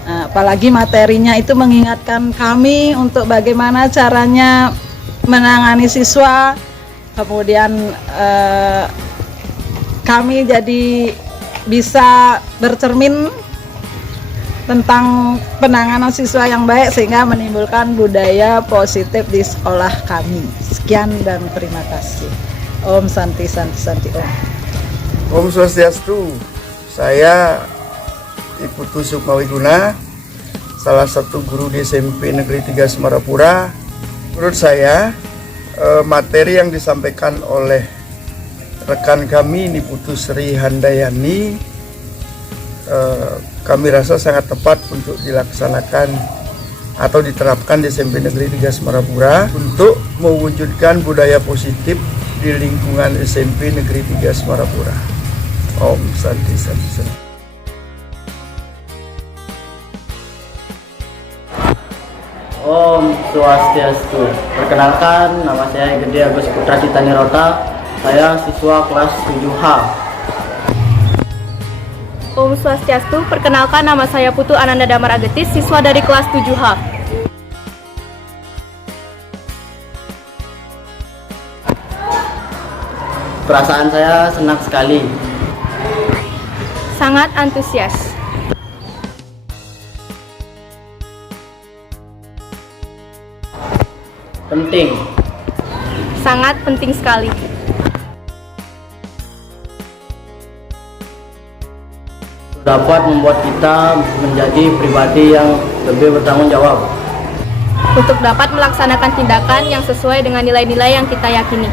Apalagi materinya itu mengingatkan kami untuk bagaimana caranya menangani siswa. Kemudian kami jadi bisa bercermin tentang penanganan siswa yang baik sehingga menimbulkan budaya positif di sekolah kami. Sekian dan terima kasih. Om Santi Santi Santi Om. Om Swastiastu. Saya Putu Sukmawiguna, salah satu guru di SMP Negeri 3 Semarapura. Menurut saya materi yang disampaikan oleh rekan kami ini Putu Sri Handayani kami rasa sangat tepat untuk dilaksanakan atau diterapkan di SMP Negeri 3 Semarapura untuk mewujudkan budaya positif di lingkungan SMP Negeri 3 Semarapura. Om Santi Santi Santi. Om Swastiastu. Perkenalkan, nama saya Gede Agus Putra Citanirota. Saya siswa kelas 7H. Om Swastiastu, perkenalkan nama saya Putu Ananda Damar Agetis, siswa dari kelas 7H. Perasaan saya senang sekali. Sangat antusias. Penting. Sangat penting sekali. Dapat membuat kita menjadi pribadi yang lebih bertanggung jawab. Untuk dapat melaksanakan tindakan yang sesuai dengan nilai-nilai yang kita yakini.